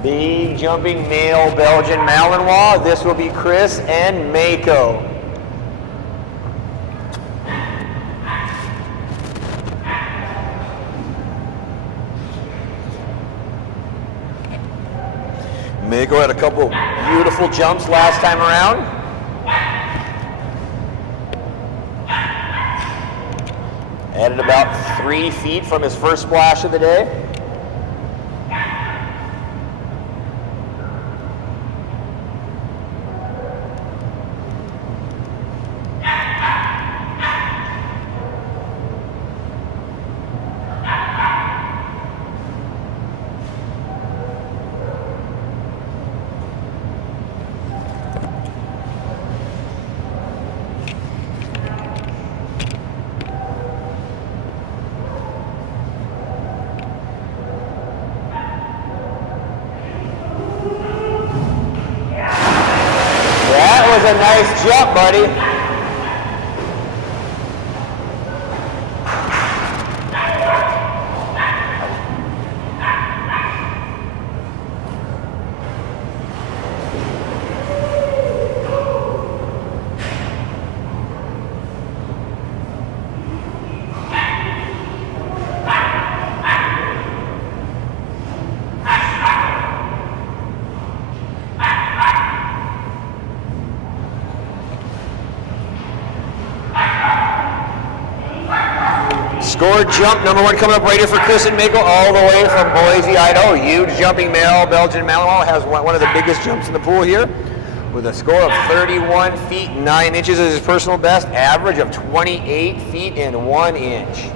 Big jumping male Belgian Malinois. This will be Chris and Mako. Mako had a couple beautiful jumps last time around. Added about 3 feet from his first splash of the day. A nice jump, buddy. Scored jump number 1 coming up right here for Chris and Mako, all the way from Boise, Idaho. Huge jumping male Belgian Malinois, has one of the biggest jumps in the pool here, with a score of 31 feet 9 inches as his personal best, average of 28 feet and 1 inch.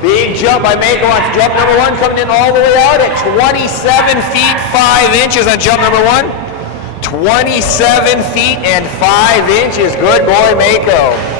Big jump by Mako on jump number 1, coming in all the way out at 27 feet 5 inches on jump number 1. 27 feet and 5 inches. Good boy, Mako.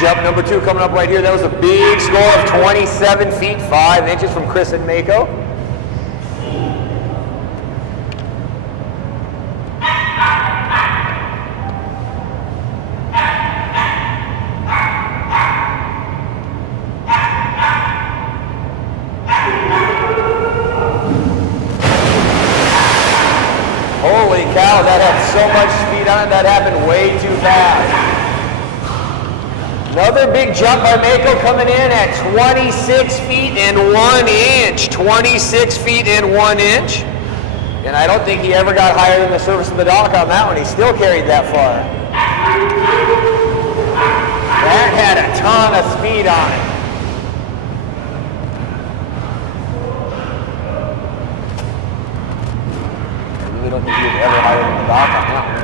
Jump number 2 coming up right here. That was a big score of 27 feet 5 inches from Chris and Mako. Holy cow, that had so much speed on it, that happened way too fast. Another big jump by Mako coming in at 26 feet and 1 inch. 26 feet and 1 inch. And I don't think he ever got higher than the surface of the dock on that one. He still carried that far. That had a ton of speed on it. I really don't think he was ever higher than the dock on that one.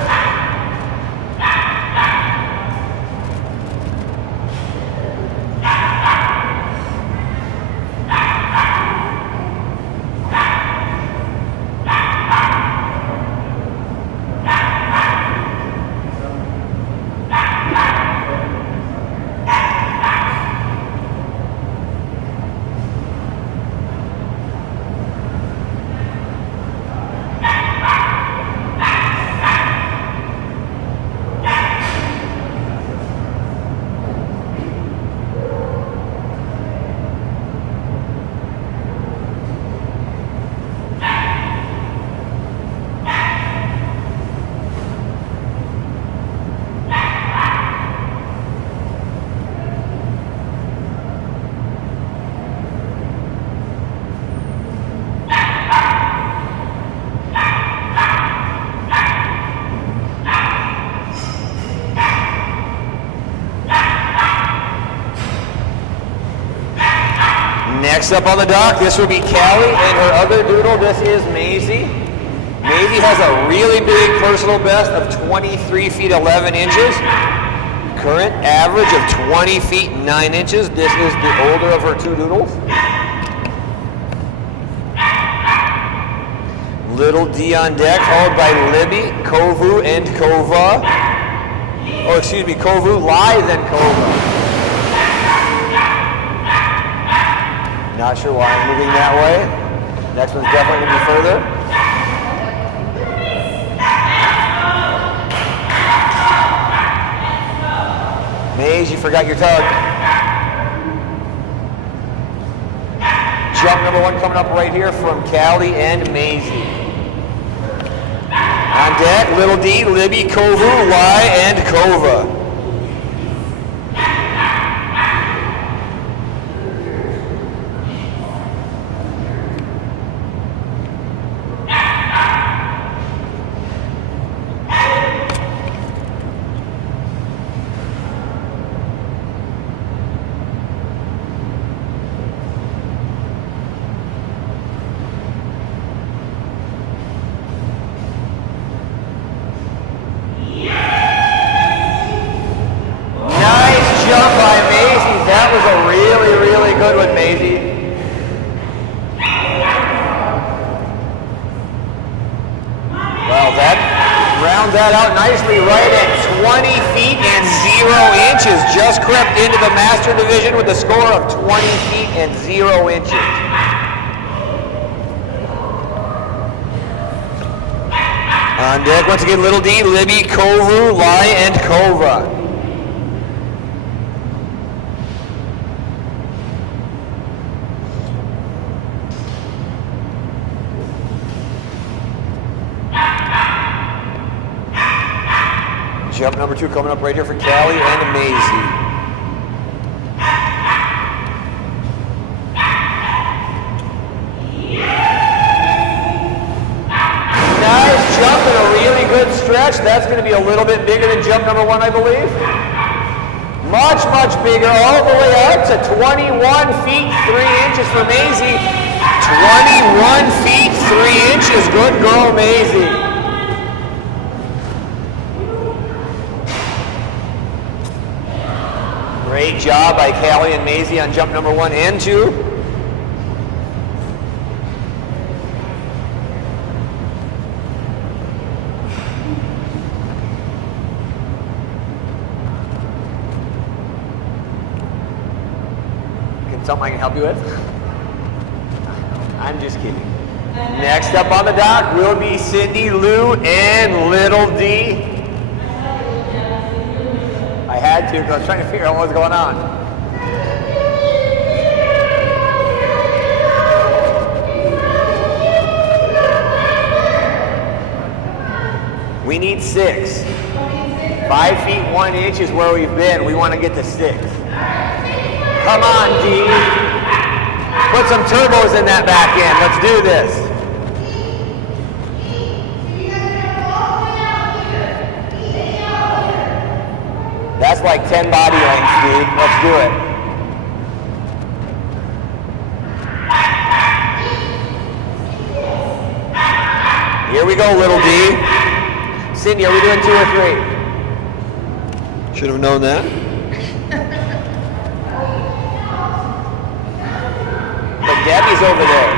Next up on the dock, this would be Kylie and her other doodle. This is Maisie. Maisie has a really big personal best of 23 feet 11 inches. Current average of 20 feet 9 inches. This is the older of her two doodles. Little D on deck, followed by Libby, Kovu, and Kova. Oh, excuse me, Kovu, Lie, then Kova. Not sure why I'm moving that way. Next one's definitely going to be further. Maze, you forgot your tug. Jump number 1 coming up right here from Kylie and Maisie. On deck, Little D, Libby, Kovu, Lie, and Kova. That out nicely right at 20 feet and 0 inches. Just crept into the master division with a score of 20 feet and 0 inches. On deck once again, Little D, Libby, Kovu, Lie, and Kova. Jump number 2 coming up right here for Kylie and Maisie. Nice jump and a really good stretch. That's going to be a little bit bigger than jump number 1, I believe. Much, much bigger, all the way up to 21 feet 3 inches for Maisie. 21 feet 3 inches. Good girl, Maisie. Great job by Kylie and Maisie on jump number 1 and 2. Something I can help you with? I'm just kidding. Next up on the dock will be Cindy, Lou, and Little D. I had to because I was trying to figure out what was going on. We need 6. 5 feet 1 inch is where we've been. We want to get to 6. Come on, D. Put some turbos in that back end. Let's do this. That's like 10 body lengths, dude. Let's do it. Here we go, Little D. Cindy, are we doing 2 or 3? Should have known that. But Debbie's over there.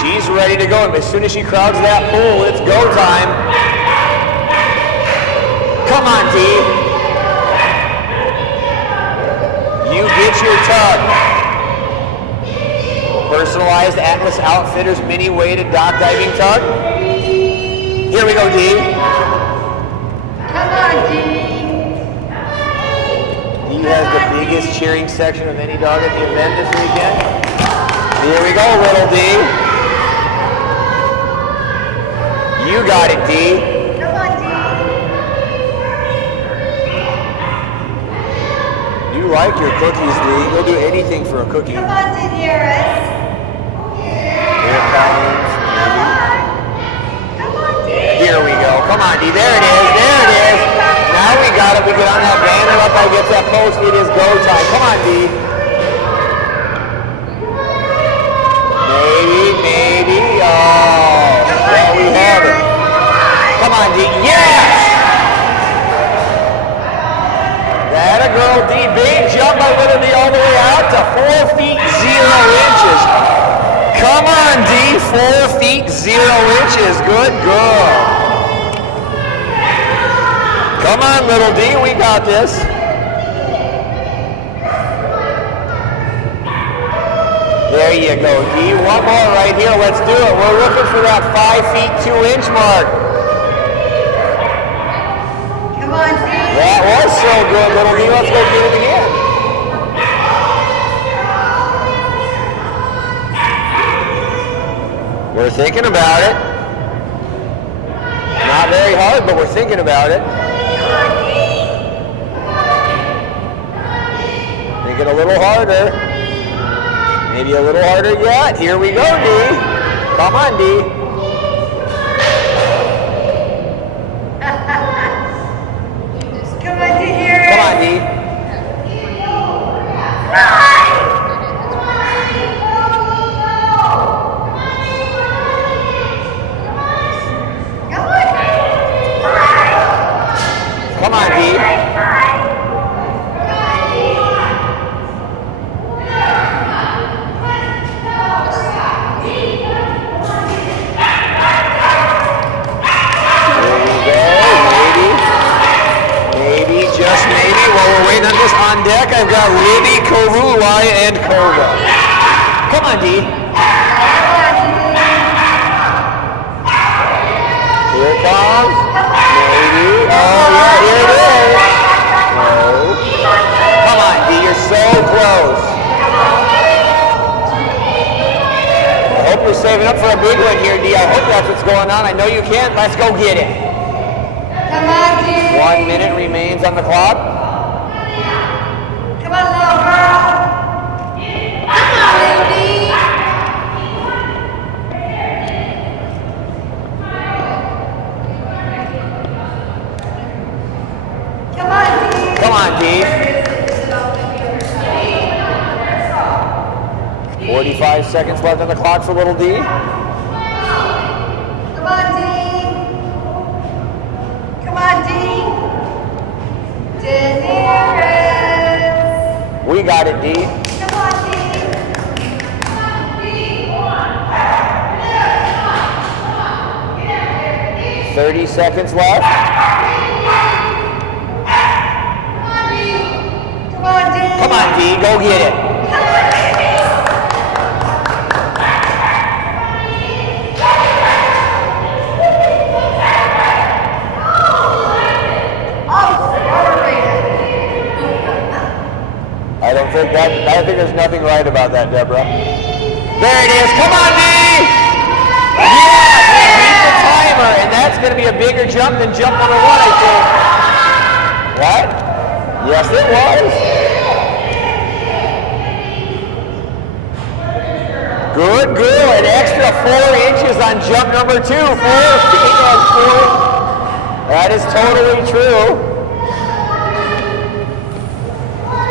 She's ready to go. As soon as she crowds that pool, it's go time. Come on, D. You get your tug. Personalized Atlas Outfitters mini weighted dock diving tug. Here we go, D. Come on, D. D has the biggest cheering section of any dog at the event this weekend. Here we go, Little D. You got it, D. Come on, D. You like your cookies, D. You'll do anything for a cookie. Come on, D, dearest. Here it comes. Come on, D. Here we go. Come on, D. There it is. There it is. Now we got it. We get on that banner up. I get that post. It is go time. Come on, D. Maybe. Oh, there we have it. Come on, D. Yes! That a girl, D. Big jump by little D all the way out to 4 feet 0 inches. Come on, D. 4 feet 0 inches. Good girl. Come on, little D. We got this. There you go, D. One more right here. Let's do it. We're looking for that 5 feet 2 inch mark. Come on, D. That was so good, little D. Let's go get it again. We're thinking about it. Not very hard, but we're thinking about it. Make it a little harder. Maybe a little harder yet. Here we go, D. Come on, D. Come on, D. Here. Come on, D. Come on, D. Maybe, just maybe. While we're waiting on this on deck, I've got Lindsey, Kovu, and Kovu. Come on, D. Here it comes. Maybe. Oh, yeah, here it is. No. Come on, D. You're so close. I hope you're saving up for a big one here, D. I hope that's what's going on. I know you can. Let's go get it. Come on, D. 1 minute remains on the clock. Come on, little girl. Come on, little D. Come on, D. Come on, D. 45 seconds left on the clock for little D. Come on, D. Come on, D. Daenerys. We got it, D. Come on, D. 30 seconds left. Come on, D. Come on, D. Go get it. I think there's nothing right about that, Deborah. There it is. Come on, D! Yes! We beat the timer, and that's going to be a bigger jump than jump number 1, I think. What? Yes, it was. Good girl. An extra 4 inches on jump number 2. 4 feet on 4. That is totally true.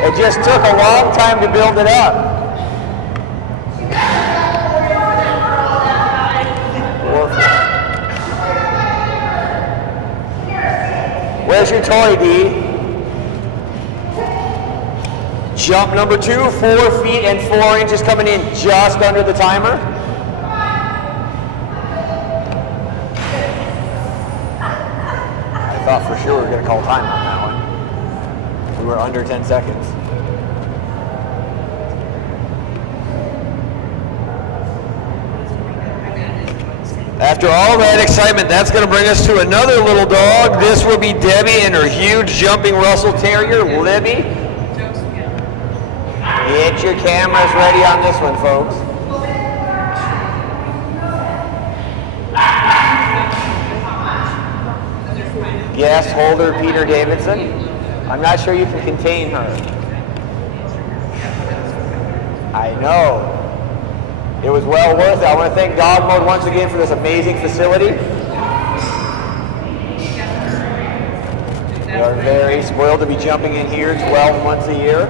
It just took a long time to build it up. Where's your toy, D? Jump number 2, 4 feet and 4 inches coming in just under the timer. I thought for sure we were going to call time on that one. We were under 10 seconds. After all that excitement, that's going to bring us to another little dog. This will be Debbie and her huge jumping Russell Terrier, Libby. Get your cameras ready on this one, folks. Guest holder Peter Davidson. I'm not sure you can contain her. I know. It was well worth it. I want to thank Dogmode once again for this amazing facility. are very spoiled to be jumping in here 12 months a year.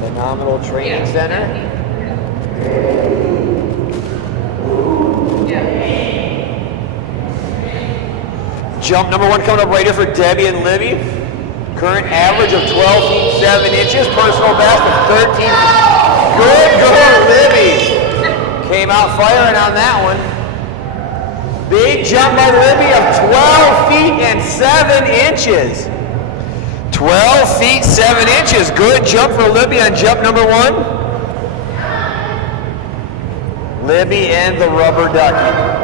Phenomenal training center. Jump number 1 coming up right here for Debbie and Libby. Current average of 12 feet 7 inches. Personal best of 13. Good girl, Libby. Came out firing on that one. Big jump by Libby of 12 feet and 7 inches. 12 feet 7 inches. Good jump for Libby on jump number 1. Libby and the rubber ducky.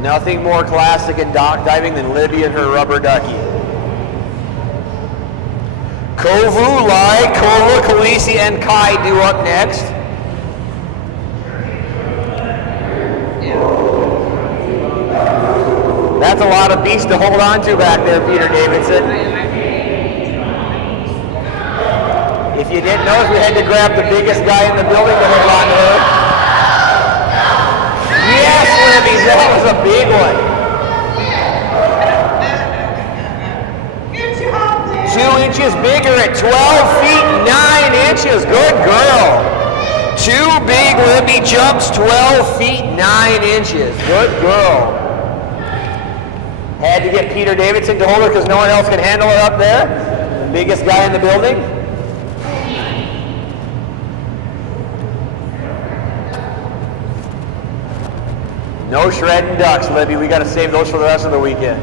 Nothing more classic in dock diving than Libby and her rubber ducky. Kovu, Lai, Kovu, Kylie, and Kai do up next. That's a lot of beast to hold on to back there, Peter Davidson. If you didn't notice, we had to grab the biggest guy in the building to hold on to her. Yes, Libby, that was a big one. 2 inches bigger at 12 feet 9 inches. Good girl. 2 big Libby jumps, 12 feet 9 inches. Good girl. Had to get Peter Davidson to hold her because no one else can handle her up there. Biggest guy in the building. No shredding ducks, Libby. We got to save those for the rest of the weekend.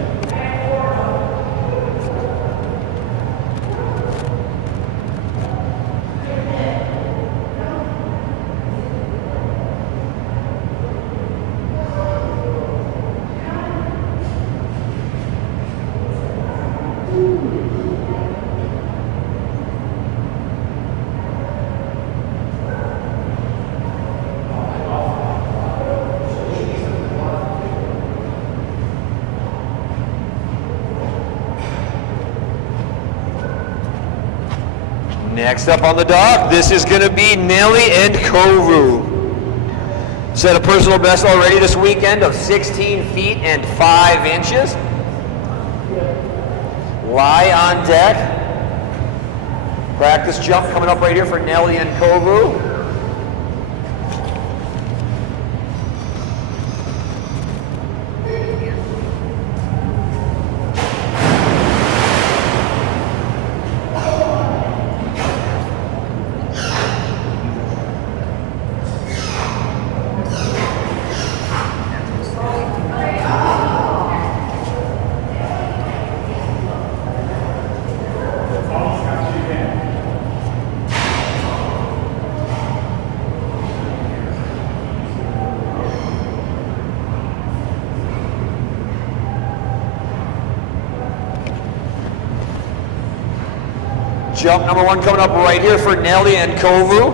Next up on the dock, this is going to be Nelly and Kovu. Set a personal best already this weekend of 16 feet and 5 inches. Lie on deck. Practice jump coming up right here for Nelly and Kovu. Jump number 1 coming up right here for Nelly and Kovu.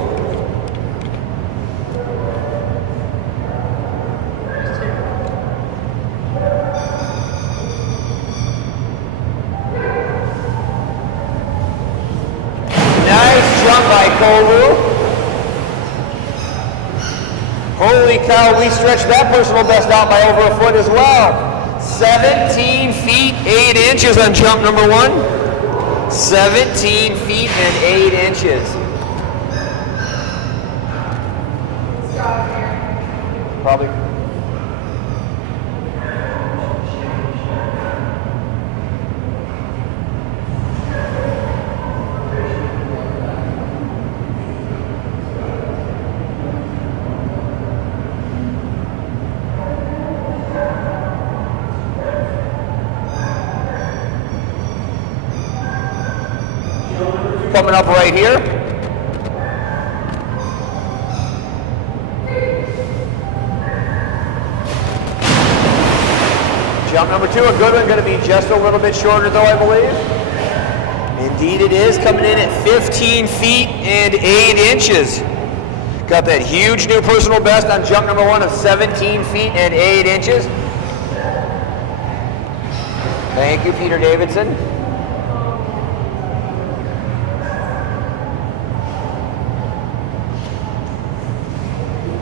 Nice jump by Kovu. Holy cow, we stretched that personal best out by over a foot as well. 17 feet 8 inches on jump number 1. 17 feet and 8 inches. Probably. Coming up right here. Jump number 2, a good one, going to be just a little bit shorter though, I believe. Indeed it is, coming in at 15 feet and 8 inches. Got that huge new personal best on jump number 1 of 17 feet and 8 inches. Thank you, Peter Davidson.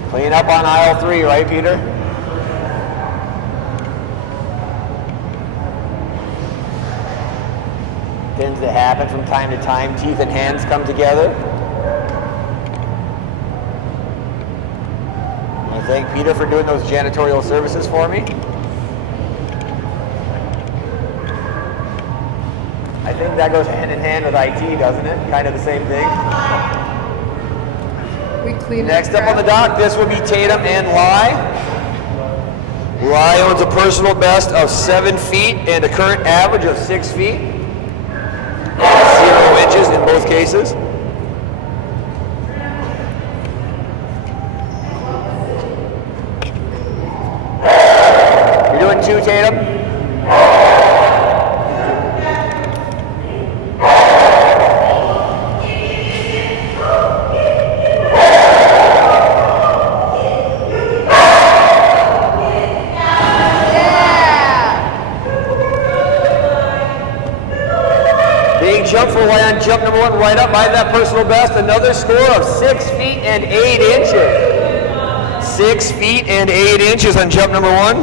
Clean up on aisle 3, right, Peter? things that happen from time to time. Teeth and hands come together. I thank Peter for doing those janitorial services for me. I think that goes hand in hand with IT, doesn't it? Kind of the same thing. We clean Next up on the dock, this will be Tatum and Lai. Lai owns a personal best of 7 feet and a current average of 6 feet. 0 inches in both cases. You're doing 2, Tatum? Jump for Lai on jump number 1, right up by that personal best. Another score of 6 feet and 8 inches. 6 feet and 8 inches on jump number 1.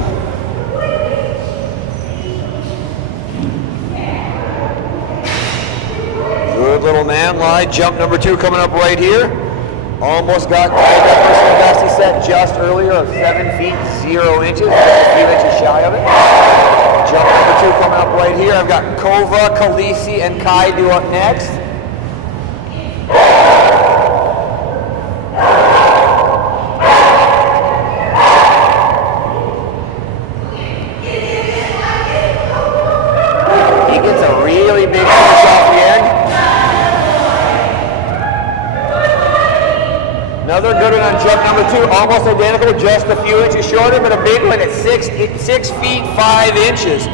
Good little man, Lai. Jump number 2 coming up right here. Almost got that personal best he set just earlier of 7 feet 0 inches. Just a few inches shy of it. Jump number 2 coming up right here. I've got Kovu, Kylie, and Kylie up next. He gets a really big push off the end. Another good one on jump number 2, almost identical, just a few inches shorter, but a big one at 6 feet 5 inches.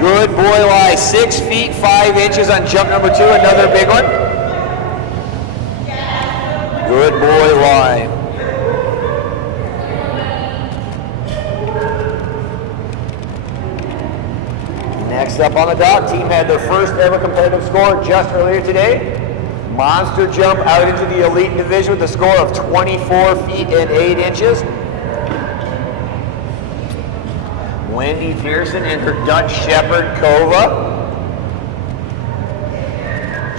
Good boy, Lai. 6 feet 5 inches on jump number 2, another big one. Good boy, Lai. Next up on the dock, team had their first ever competitive score just earlier today. Monster jump out into the elite division with a score of 24 feet and 8 inches. Wendy Pearson and her Dutch Shepherd, Kovu.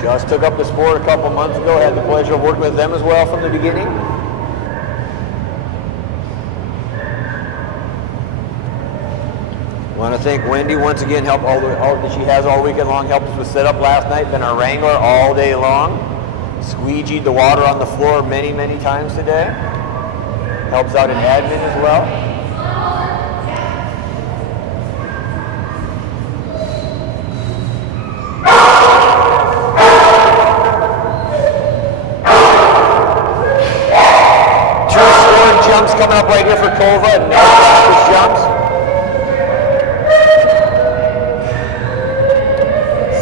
Just took up the sport a couple months ago. Had the pleasure of working with them as well from the beginning. Want to thank Wendy once again. Helped all that she has all weekend long. Helped us with setup last night. Been our wrangler all day long. Squeegeed the water on the floor many, many times today. Helps out in admin as well. Two scoring jumps coming up right here for Kovu and Nelly jumps.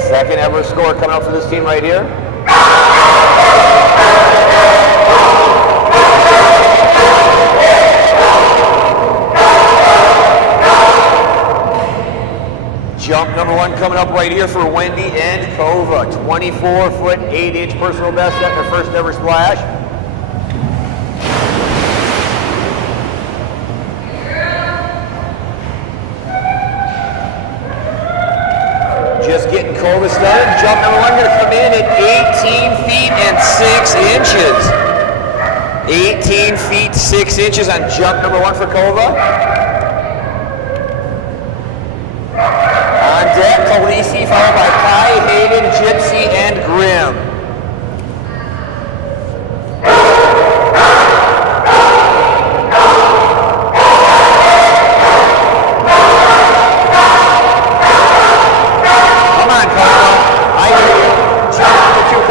Second ever score coming up for this team right here. Jump number 1 coming up right here for Wendy and Kovu. 24 foot 8 inch personal best, setting their first ever splash. Just getting Kovu started. Jump number 1 going to come in at 18 feet and 6 inches. 18 feet 6 inches on jump number 1 for Kovu. On deck, Kylie, followed by Kai, Hayden, Gypsy, and Grim.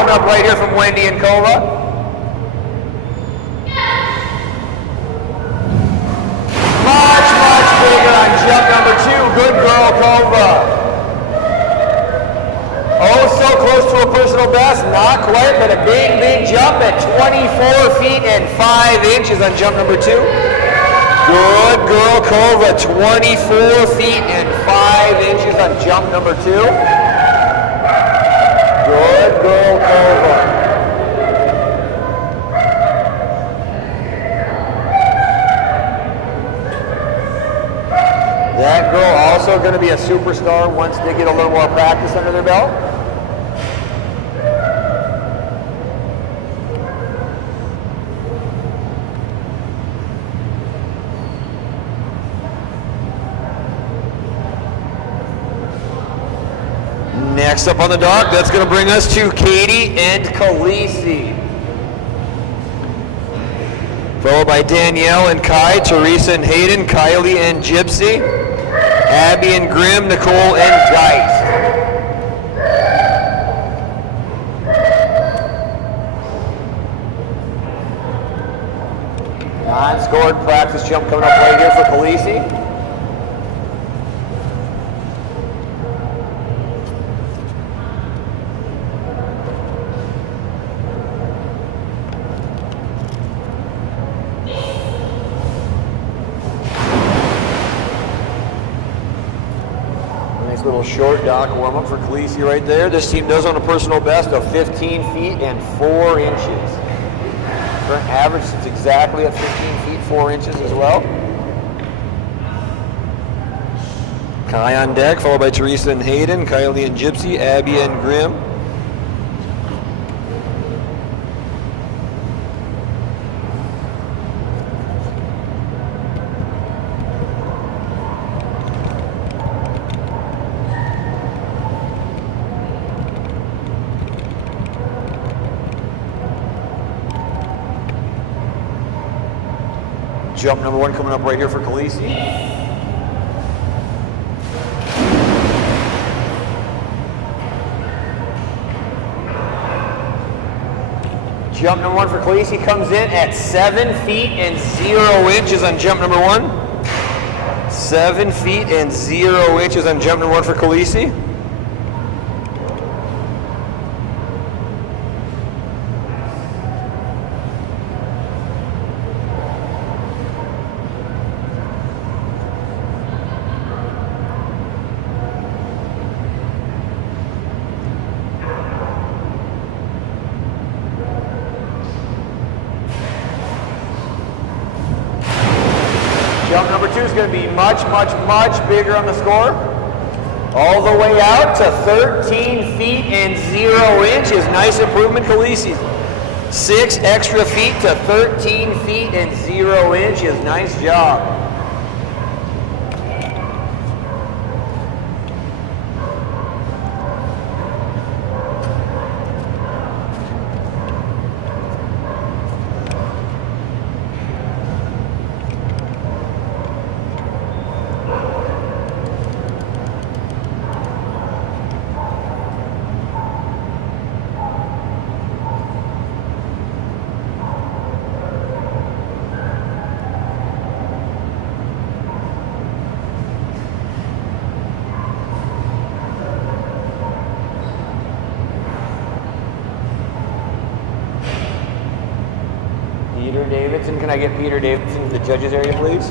Up right here from Wendy and Kovu. Much, much bigger on jump number 2. Good girl, Kovu. Oh, so close to a personal best. Not quite, but a big, big jump at 24 feet and 5 inches on jump number 2. Good girl, Kovu. 24 feet and 5 inches on jump number 2. Good girl, Kovu. That girl also going to be a superstar once they get a little more practice under their belt. Next up on the dock, that's going to bring us to Katie and Khaleesi. Followed by Danielle and Kai, Teresa and Hayden, Kylie and Gypsy, Abby and Grim, Nicole and Geist. Non-scored practice jump coming up right here for Khaleesi. Little short dock warm up for Khaleesi right there. This team does on a personal best of 15 feet and 4 inches. Current average is exactly at 15 feet 4 inches as well. Kai on deck, followed by Teresa and Hayden, Kylie and Gypsy, Abby and Grim. Jump number 1 coming up right here for Khaleesi. Jump number 1 for Khaleesi comes in at 7 feet and 0 inches on jump number 1. 7 feet and 0 inches on jump number 1 for Khaleesi. Jump number 2 is going to be much bigger on the score. All the way out to 13 feet and 0 inches. Nice improvement, Khaleesi. 6 extra feet to 13 feet and 0 inches. Nice job. Peter Davidson, can I get Peter Davidson to the judges area, please?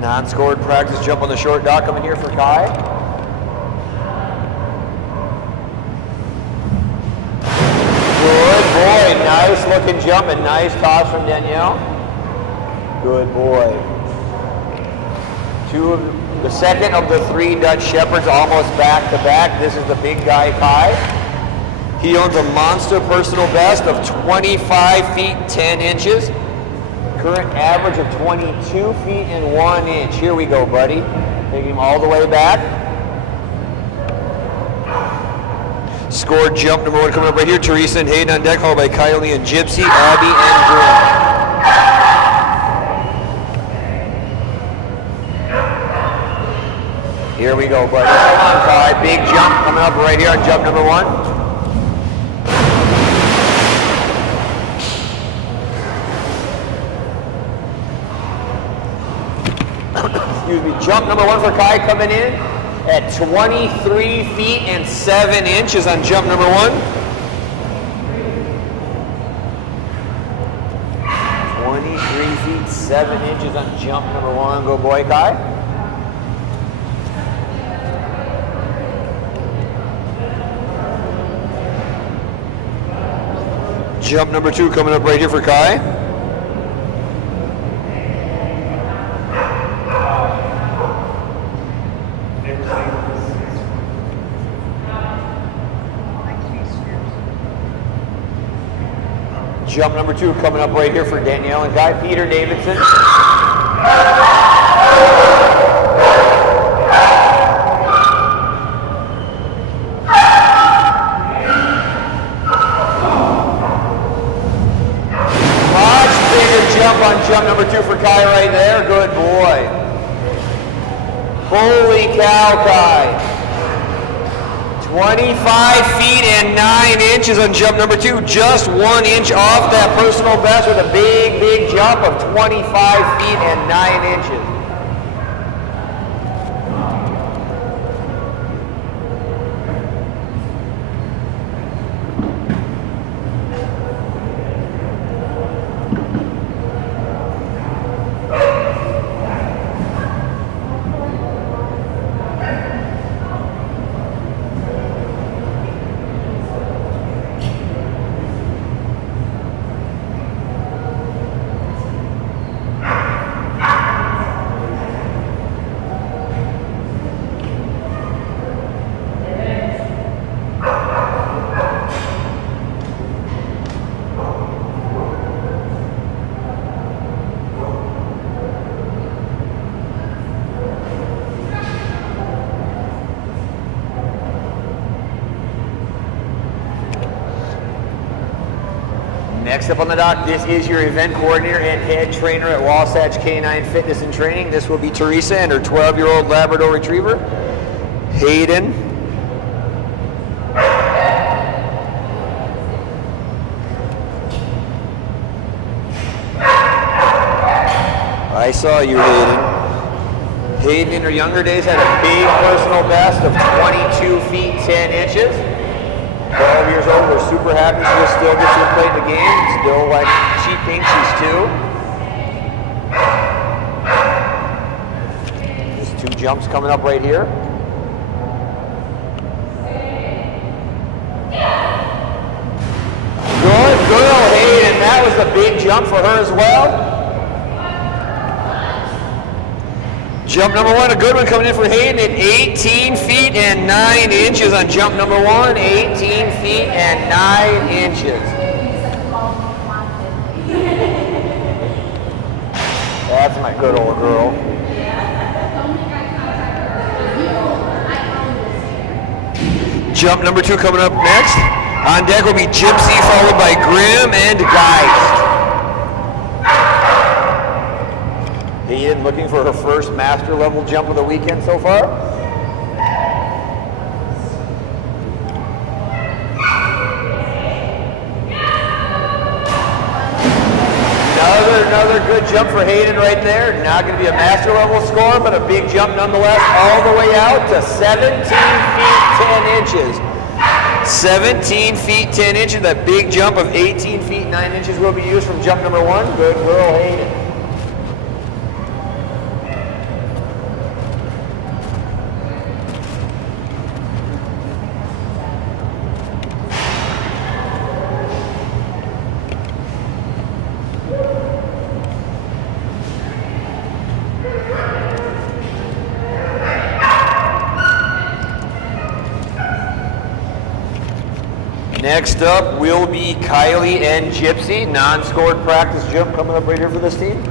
Non-scored practice jump on the short dock coming here for Kai. Good boy, nice looking jump and nice toss from Danielle. Good boy. The second of the 3 Dutch Shepherds almost back to back. This is the big guy, Kai. He owns a monster personal best of 25 feet 10 inches. Current average of 22 feet and 1 inch. Here we go, buddy. Take him all the way back. Scored jump number 1 coming up right here. Teresa and Hayden on deck, followed by Kylie and Gypsy, Abby and Bree. Here we go, buddy. Come on, Kai. Big jump coming up right here on jump number 1. Excuse me. Jump number 1 for Kai coming in at 23 feet and 7 inches on jump number 1. 23 feet 7 inches on jump number 1. Go, boy, Kai. Jump number 2 coming up right here for Kai. Jump number 2 coming up right here for Danielle and Guy. Peter Davidson. Much bigger jump on jump number 2 for Kai right there. Good boy. Holy cow, Kai. 25 feet and 9 inches on jump number 2. Just 1 inch off that personal best with a big, big jump of 25 feet and 9 inches. Next up on the dock, this is your event coordinator and head trainer at Wasatch K9 Fitness and Training. This will be Teresa and her 12-year-old Labrador Retriever, Hayden. I saw you, Hayden. Hayden in her younger days had a big personal best of 22 feet 10 inches. 12 years old, we're super happy she still gets to play the game. Still like she thinks she's 2. Just 2 jumps coming up right here. Good girl, Hayden. That was a big jump for her as well. Jump number 1, a good one coming in for Hayden at 18 feet and 9 inches on jump number 1. 18 feet and 9 inches. That's my good old girl. Jump number 2 coming up next. On deck will be Gypsy, followed by Grimm and Geist. Hayden looking for her first master level jump of the weekend so far. Another good jump for Hayden right there. Not going to be a master level score, but a big jump nonetheless, all the way out to 17 feet 10 inches. 17 feet 10 inches. That big jump of 18 feet 9 inches will be used from jump number 1. Good girl, Hayden. Next up will be Kylie and Gypsy. Non-scored practice jump coming up right here for this team.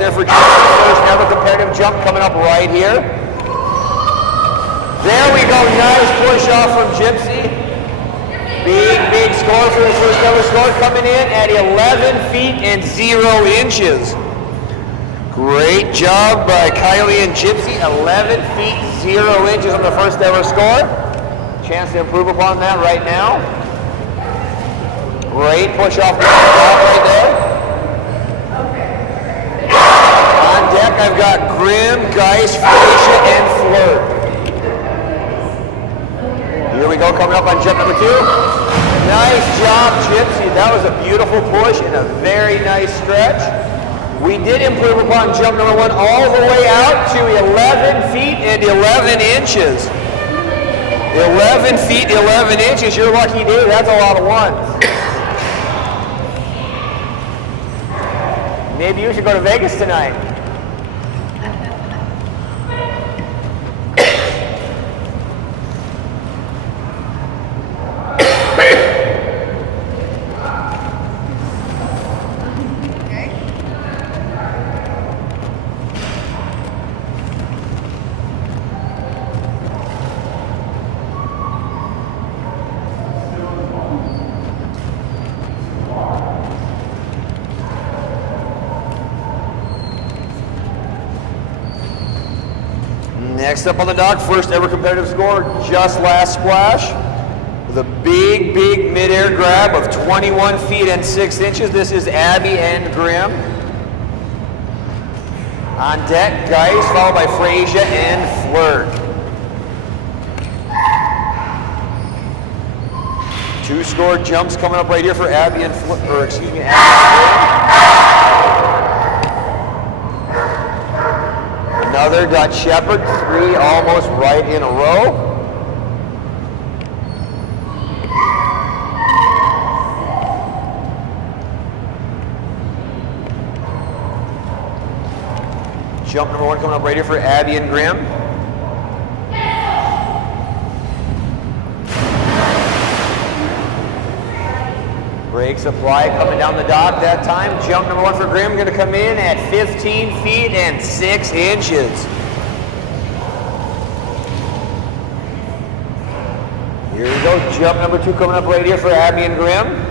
there for Gypsy. First ever competitive jump coming up right here. There we go, nice push off from Gypsy. Big score for the first ever score, coming in at 11 feet and 0 inches. Great job by Kylie and Gypsy, 11 feet 0 inches on the first ever score. Chance to improve upon that right now. Great push off the top right there. On deck I've got Grim, Geist, Frasier, and Flirt. Here we go, coming up on jump number 2. Nice job, Gypsy. That was a beautiful push and a very nice stretch. We did improve upon jump number 1 all the way out to 11 feet and 11 inches. 11 feet, 11 inches. You're lucky, dude. That's a lot of ones. Maybe you should go to Vegas tonight. Next up on the dock, first ever competitive score, just last splash. With a big mid-air grab of 21 feet and 6 inches. This is Abby and Grim. On deck, Geist, followed by Frasier and Flirt. 2 scored jumps coming up right here for Abby and Flirt, or excuse me, Abby and Flirt. Another Dutch Shepherd, 3 almost right in a row. Jump number 1 coming up right here for Abby and Grim. Brake supply coming down the dock that time. Jump number 1 for Grim, going to come in at 15 feet and 6 inches. Here we go, jump number 2 coming up right here for Abby and Grim.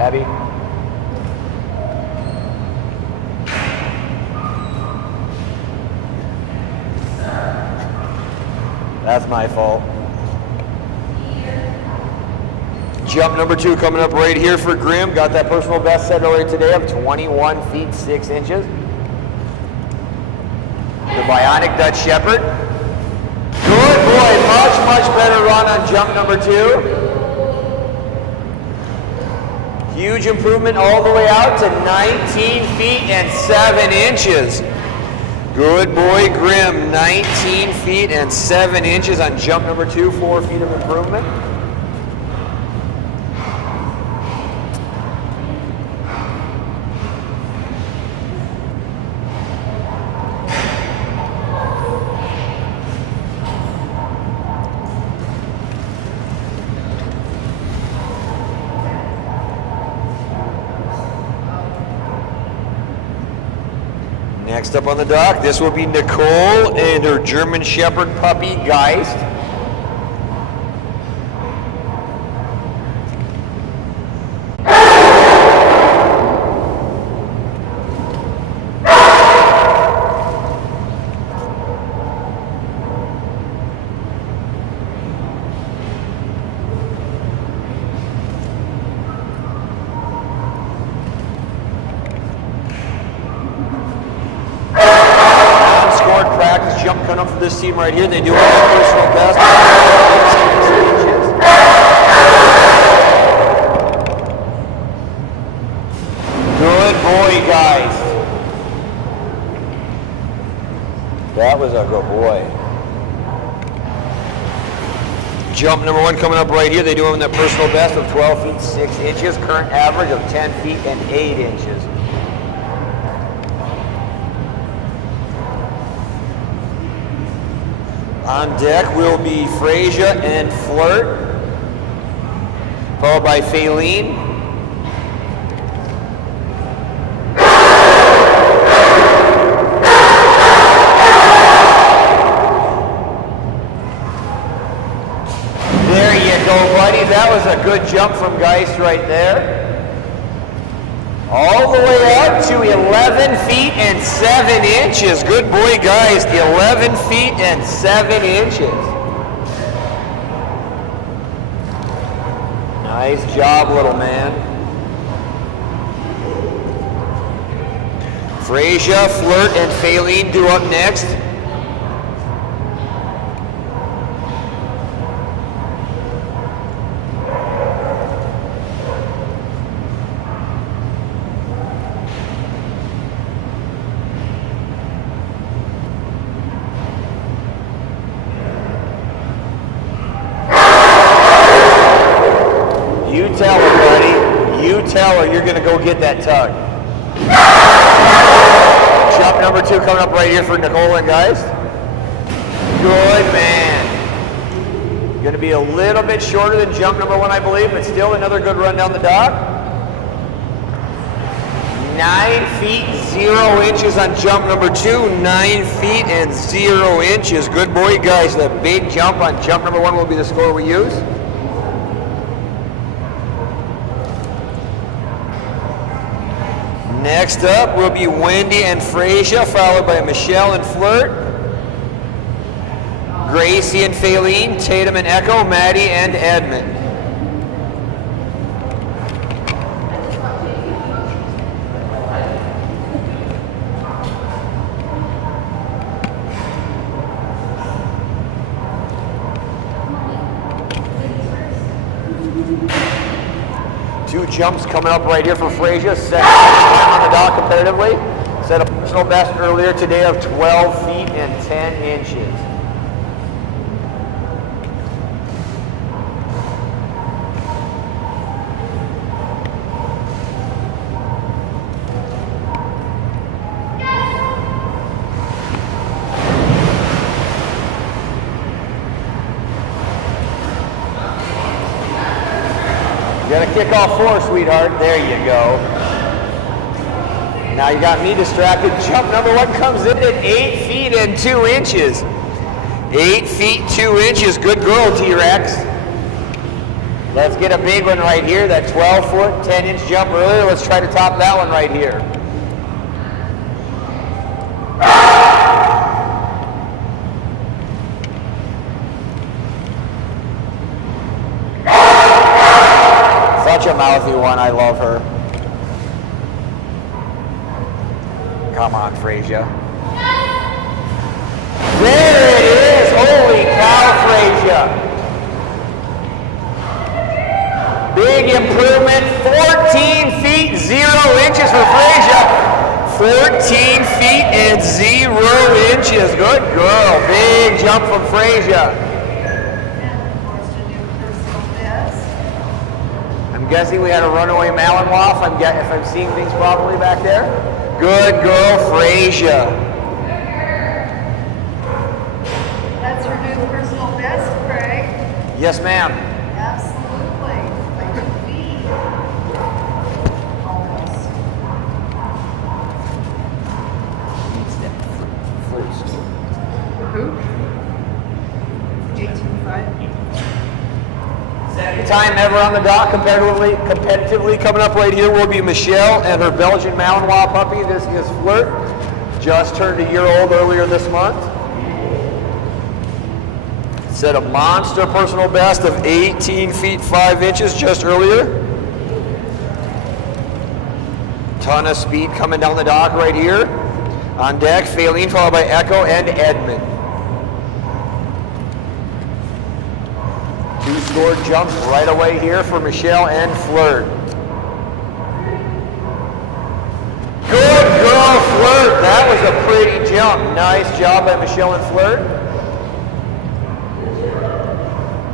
Abby. That's my fault. Jump number 2 coming up right here for Grim. Got that personal best set earlier today of 21 feet 6 inches. The Bionic Dutch Shepherd. Good boy, much better run on jump number 2. Huge improvement all the way out to 19 feet and 7 inches. Good boy, Grim. 19 feet and 7 inches on jump number 2, 4 feet of improvement. Next up on the dock, this will be Nicole and her German Shepherd puppy, Geist. Jump coming up for this team right here. They do all their personal best. Good boy, guys. That was a good boy. Jump number 1 coming up right here. They do them in their personal best of 12 feet 6 inches. Current average of 10 feet and 8 inches. On deck will be Frasier and Flirt, followed by Faylene. There you go, buddy. That was a good jump from Geist right there. All the way up to 11 feet and 7 inches. Good boy, Geist. 11 feet and 7 inches. Nice job, little man. Frasier, Flirt, and Faylene do up next. You tell her, buddy. You tell her you're going to go get that tug. Jump number 2 coming up right here for Nicole and Geist. Good man. Going to be a little bit shorter than jump number 1, I believe, but still another good run down the dock. 9 feet 0 inches on jump number 2. 9 feet and 0 inches. Good boy, Geist. The big jump on jump number 1 will be the score we use. Next up will be Wendy and Frasier, followed by Michelle and Flirt, Gracie and Faylene, Tatum and Echo, Maddie and Edmund. Two jumps coming up right here for Frasier. Second time on the dock competitively. Set a personal best earlier today of 12 feet and 10 inches. You got to kick off 4, sweetheart. There you go. Now you got me distracted. Jump number 1 comes in at 8 feet and 2 inches. 8 feet 2 inches. Good girl, T-Rex. Let's get a big one right here. That 12-foot, 10-inch jump earlier. Let's try to top that one right here. Such a mouthy one. I love her. Come on, Frasier. There it is. Holy cow, Frasier. Big improvement. 14 feet 0 inches for Frasier. 14 feet and 0 inches. Good girl. Big jump from Frasier. Guessing we had a runaway Malinois, if I'm seeing things properly back there. Good girl, Frasier. That's her new personal best, Craig. Yes, ma'am. Absolutely. Like a V. Almost. Who? 18.5. Time ever on the dock competitively coming up right here will be Michelle and her Belgian Malinois puppy. This is Flirt. Just turned a year old earlier this month. Set a monster personal best of 18 feet 5 inches just earlier. Ton of speed coming down the dock right here. On deck, Faylene, followed by Echo and Edmund. Two-score jumps right away here for Michelle and Flirt. Good girl, Flirt. That was a pretty jump. Nice job by Michelle and Flirt.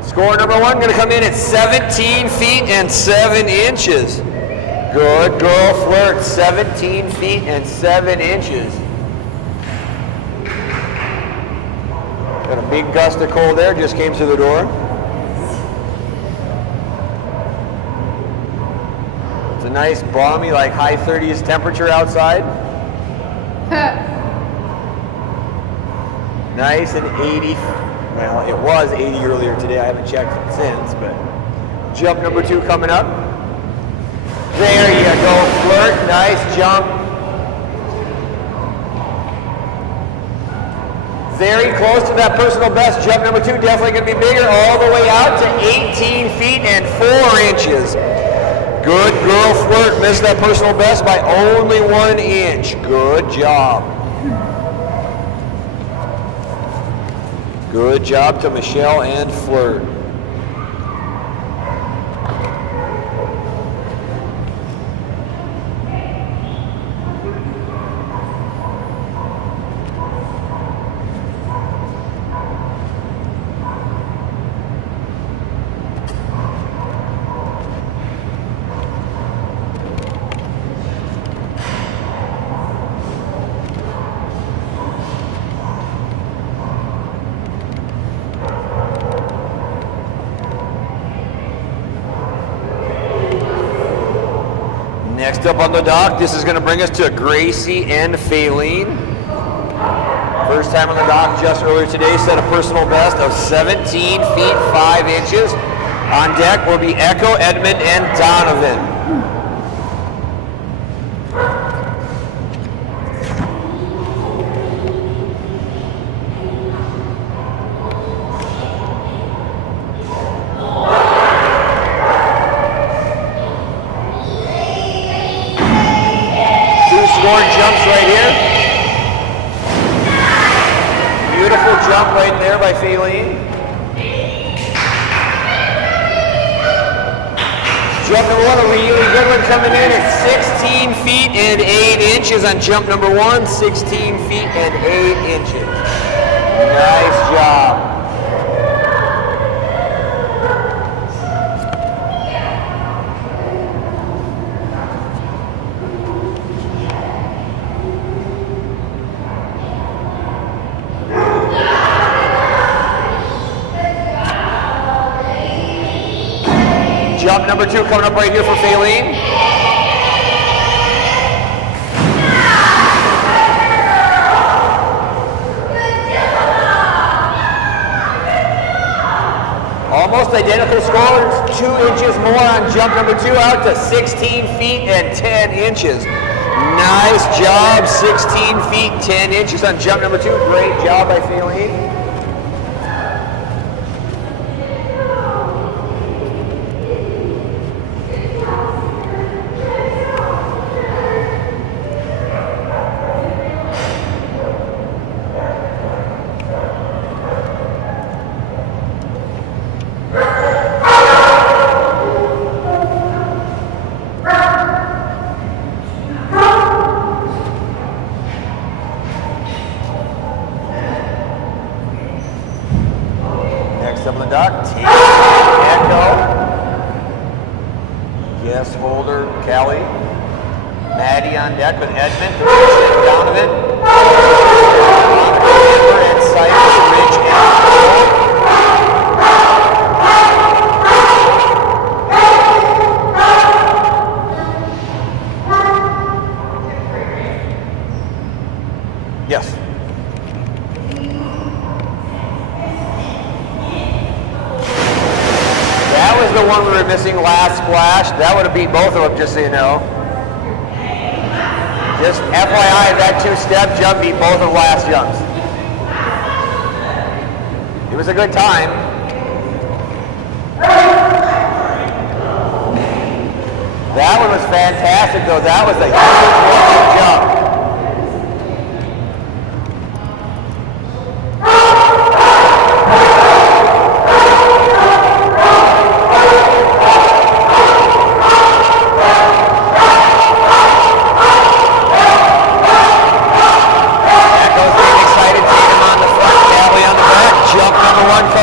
Score number one going to come in at 17 feet and 7 inches. Good girl, Flirt. 17 feet and 7 inches. Got a big gust of cold air just came through the door. It's a nice balmy, like high 30s temperature outside. Nice and 80. Well, it was 80 earlier today. I haven't checked since, but jump number 2 coming up. There you go, Flirt. Nice jump. Very close to that personal best. Jump number 2 definitely going to be bigger, all the way out to 18 feet and 4 inches. Good girl, Flirt. Missed that personal best by only 1 inch. Good job. Good job to Michelle and Flirt. Next up on the dock, this is going to bring us to Gracie and Faylene. First time on the dock just earlier today, set a personal best of 17 feet 5 inches. On deck will be Echo, Edmund, and Donovan. Jumps right here. Beautiful jump right there by Faylene. Jump number 1, a really good one coming in at 16 feet and 8 inches on jump number 1. 16 feet and 8 inches. Nice job. Jump number 2 coming up right here for Faylene. Almost identical scores, 2 inches more on jump number 2, out to 16 feet and 10 inches. Nice job, 16 feet, 10 inches on jump number 2. Great job by Faylene. Up on the dock, Echo, guest holder, Kylie, Maddie on deck with Edmund, Donovan, and Cyrus, Rich, and yes. The one we were missing last splash, that would have beat both of them, just so you know. Just FYI, that 2-step jump beat both of the last jumps. It was a good time. That one was fantastic, though. That was a huge jump.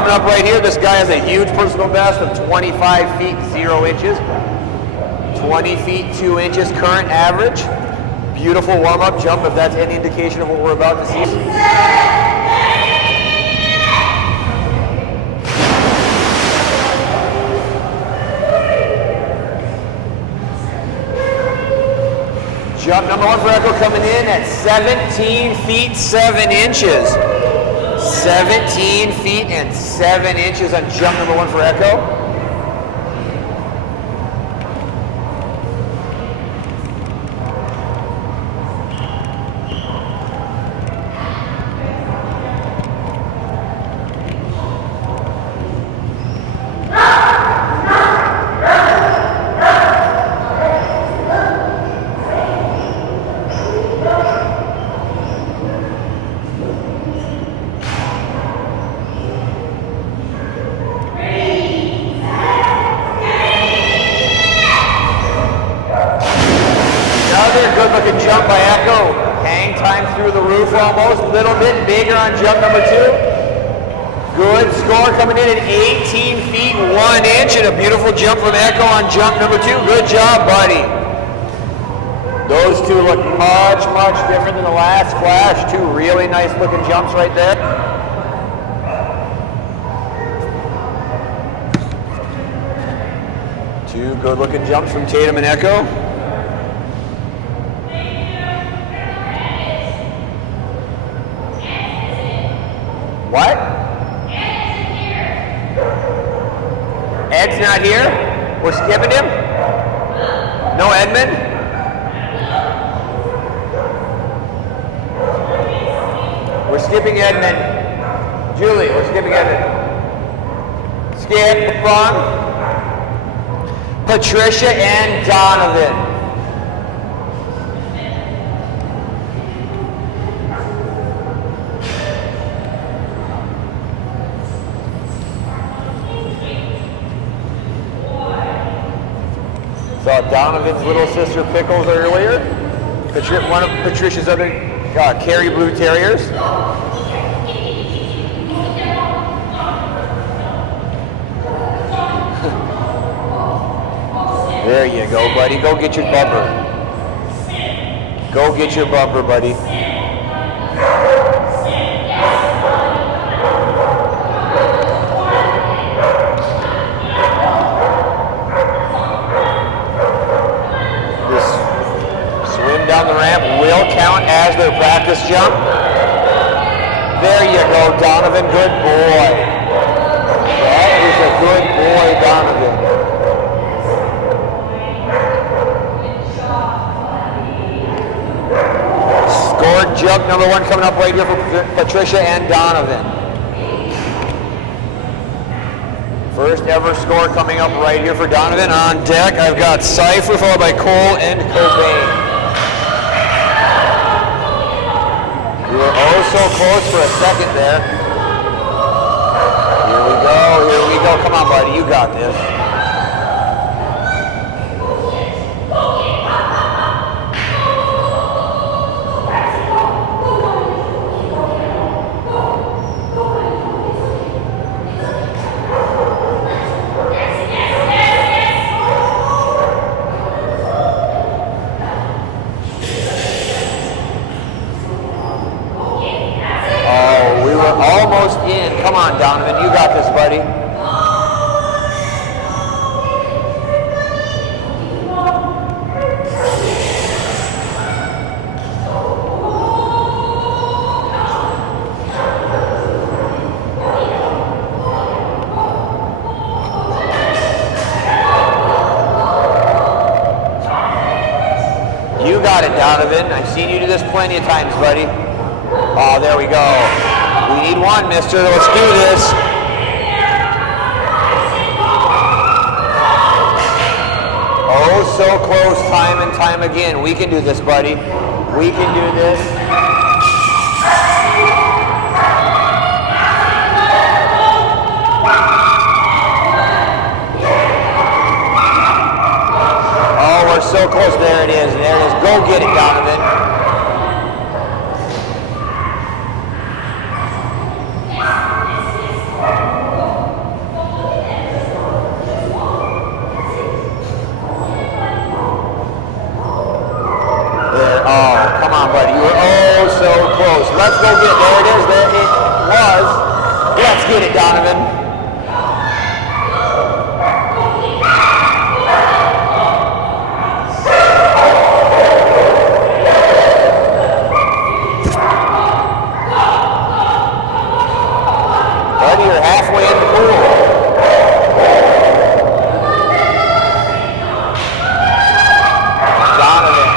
coming up right here. This guy has a huge personal best of 25 feet 0 inches. 20 feet 2 inches current average. Beautiful warm-up jump if that's any indication of what we're about to see. Jump number 1 for Echo coming in at 17 feet 7 inches. 17 feet and 7 inches on jump number 1 for Echo. Good-looking jump by Echo. Hang time through the roof almost. A little bit bigger on jump number 2. Good score coming in at 18 feet 1 inch and a beautiful jump from Echo on jump number 2. Good job, buddy. Those two look much, much different than the last flash. Two really nice looking jumps right there. Two good looking jumps from Tatum and Echo. What? Ed's not here? We're skipping him? No Edmund? We're skipping Edmund. Julie, we're skipping Edmund. Skip, wrong. Patricia and Donovan. Saw Donovan's little sister Pickles earlier. One of Patricia's other Kerry Blue Terriers. There you go, buddy. Go get your bumper. Go get your bumper, buddy. Down the ramp will count as their practice jump. There you go, Donovan. Good boy. That is a good boy, Donovan. Scored jump number 1 coming up right here for Patricia and Donovan. First ever score coming up right here for Donovan. On deck, I've got Cypher followed by Cole and Cobain. We were oh so close for a second there. Here we go. Come on, buddy, you got this. Almost in. Come on, Donovan. You got this, buddy. You got it, Donovan. I've seen you do this plenty of times, buddy. Oh, there we go. We need one, mister. Let's do this. Oh, so close time and time again. We can do this, buddy. We can do this. Oh, we're so close. There it is. There it is. Go get it, Donovan. was. Let's get it, Donovan. Buddy, you're halfway in the pool. Donovan.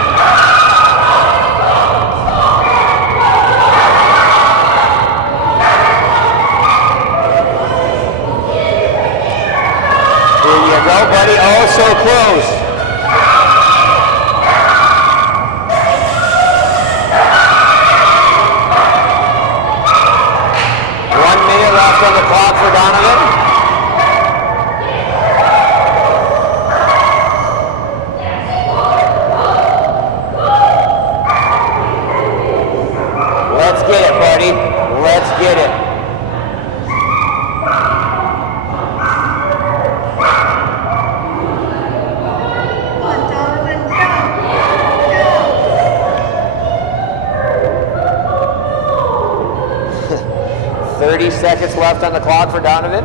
Here you go, buddy. Oh, so close. Left on the clock for Donovan. Let's get it, buddy. Let's get it. Come on, Donovan, go. 30 seconds left on the clock for Donovan.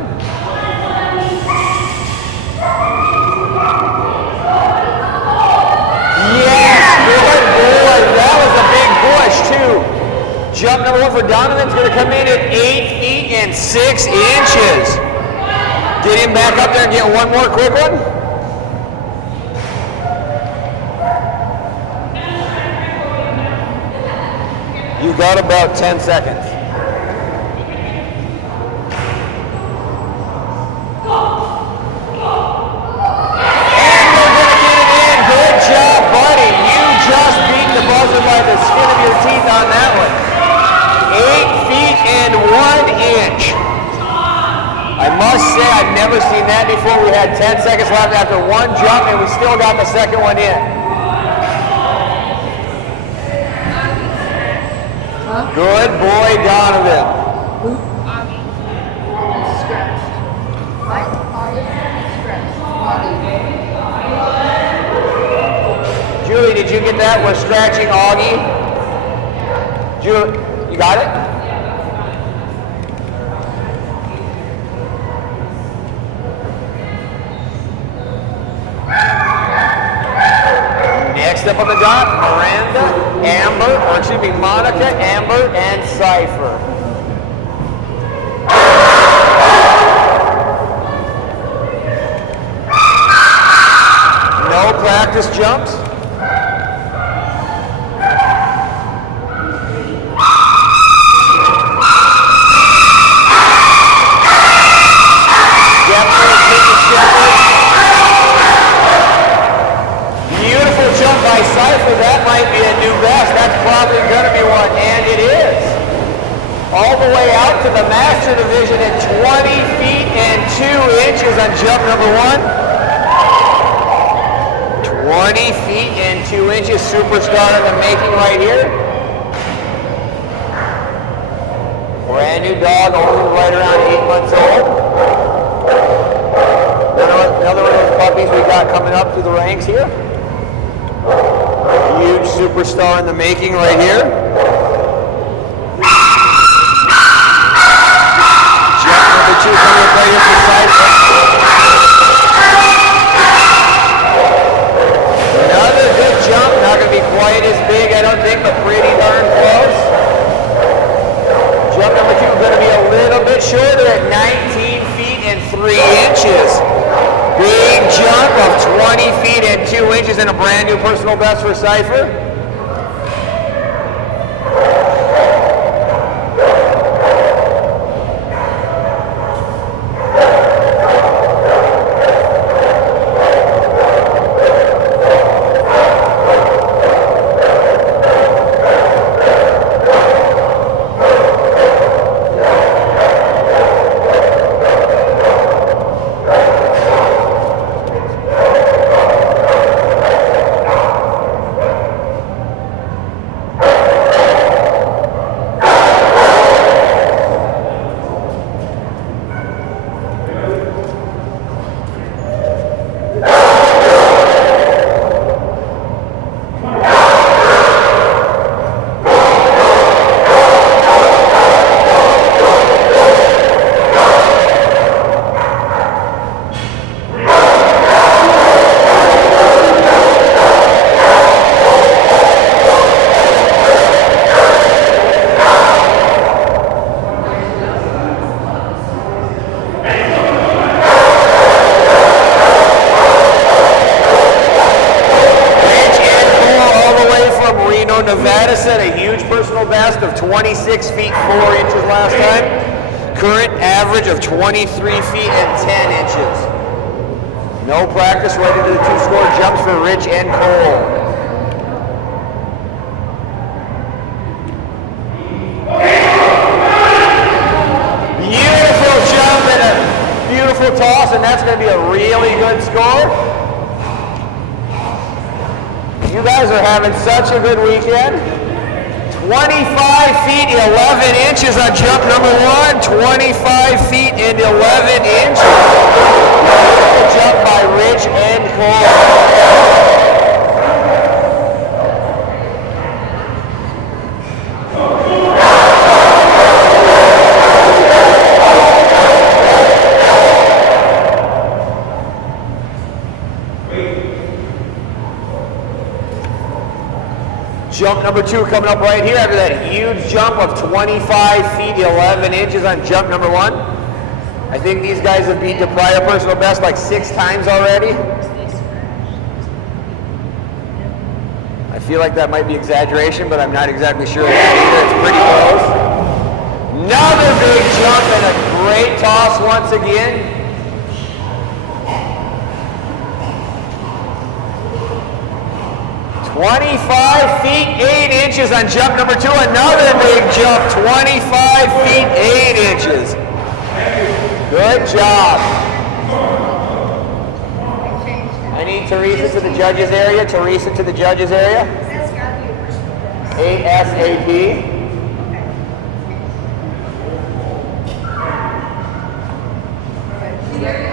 Yes, good boy. That was a big push, too. Jump number 1 for Donovan's going to come in at 8 feet and 6 inches. Get him back up there and get one more quick one. You got about 10 seconds. By the skin of your teeth on that one. 8 feet and 1 inch. I must say I've never seen that before. We had 10 seconds left after one jump and we still got the second one in. Good boy, Donovan. Julie, did you get that? We're scratching Augie. Julie, you got it? Next up on the dot, Monica, Amber, and Cypher. No practice jumps. Beautiful jump by Cypher. That might be a new best. That's probably going to be one, and it is. All the way out to the Master Division at 20 feet and 2 inches on jump number 1. 20 feet and 2 inches. Superstar in the making right here. Brand new dog, only right around 8 months old. Another one of the puppies we got coming up through the ranks here. Huge superstar in the making right here. Jump number 2 coming up right here for Cypher. Another good jump, not going to be quite as big, I don't think, but pretty darn close. Jump number 2 is going to be a little bit shorter at 19 feet and 3 inches. Big jump of 20 feet and 2 inches and a brand new personal best for Cypher. 4 inches last time. Current average of 23 feet and 10 inches. No practice, right into the 2-score jumps for Rich and Cole. Beautiful jump and a beautiful toss, and that's going to be a really good score. You guys are having such a good weekend. 25 feet, 11 inches on jump number 1. 25 feet and 11 inches. Beautiful jump by Rich and Cole. Jump number 2 coming up right here after that huge jump of 25 feet, 11 inches on jump number 1. I think these guys have beat the prior personal best like 6 times already. I feel like that might be exaggeration, but I'm not exactly sure of that either. It's pretty close. Another big jump and a great toss once again. "25 feet, 8 inches on jump number 2. Another big jump, 25 feet, 8 inches. Good job. I need Teresa to the judges area. Teresa to the judges area. ASAP.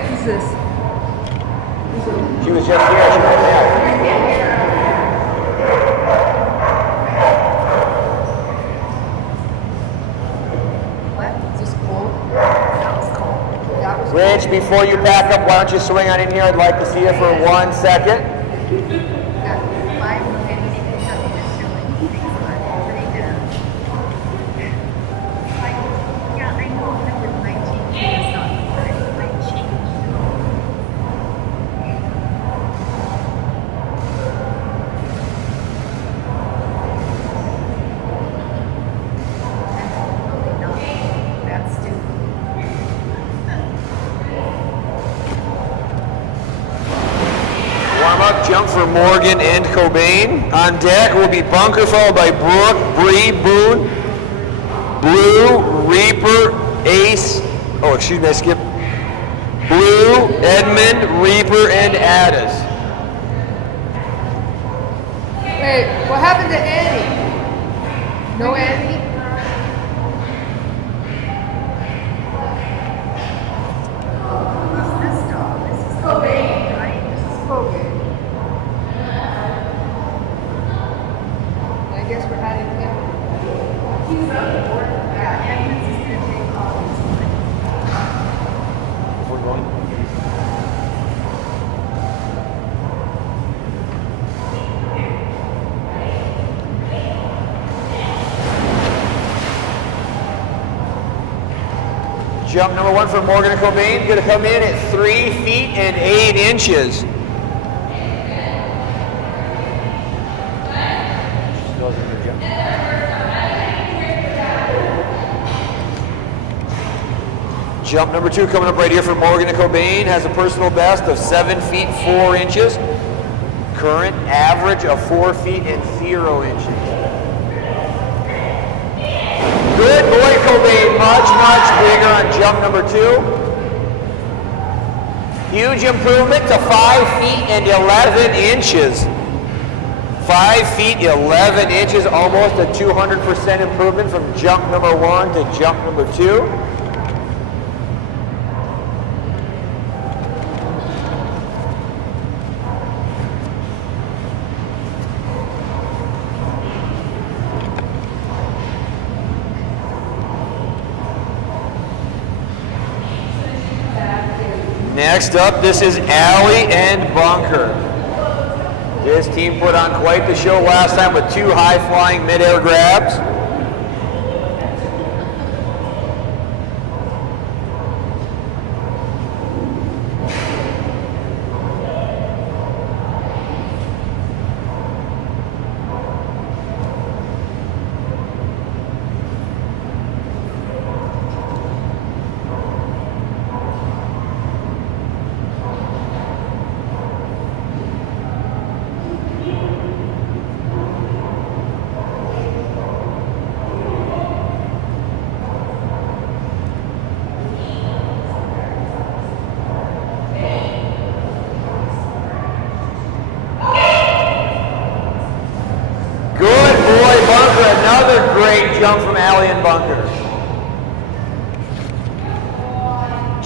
Who's this? She was just here. She was there. Rich, before you pack up, why don't you swing on in here? I'd like to see you for 1 second. Jump for Morgan and Cobain. On deck will be Bunker, followed by Brooke, Bree, Boone, Blue, Reaper, Ace. Oh, excuse me, I skipped. Blue, Edmund, Reaper, and Addis. Wait, what happened to Annie? No Annie? Who's this dog? This is Cobain, right? This is Cobain. I guess we're heading him. He's up the board. Yeah, Edmonds is going to take all this time. We're going. Jump number 1 for Morgan and Cobain. Going to come in at 3 feet and 8 inches. Jump number 2 coming up right here for Morgan and Cobain. Has a personal best of 7 feet 4 inches. Current average of 4 feet and 0 inches. Good boy, Cobain. Much, much bigger on jump number 2. Huge improvement to 5 feet and 11 inches. 5 feet, 11 inches, almost a 200% improvement from jump number 1 to jump number 2. Next up, this is Allie and Bunker. This team put on quite the show last time with 2 high-flying mid-air grabs. jump from Allie and Bunker.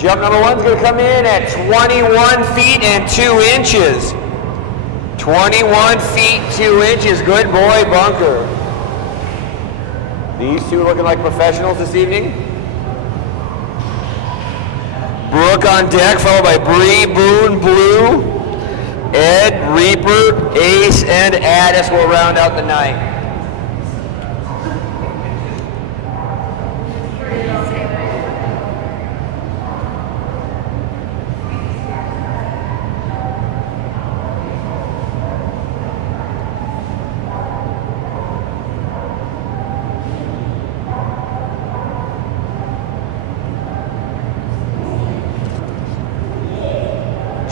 Jump number one's going to come in at 21 feet and 2 inches. 21 feet, 2 inches. Good boy, Bunker. These two looking like professionals this evening. Brooke on deck, followed by Bree, Boone, Blue, Ed, Reaper, Ace, and Addis will round out the night.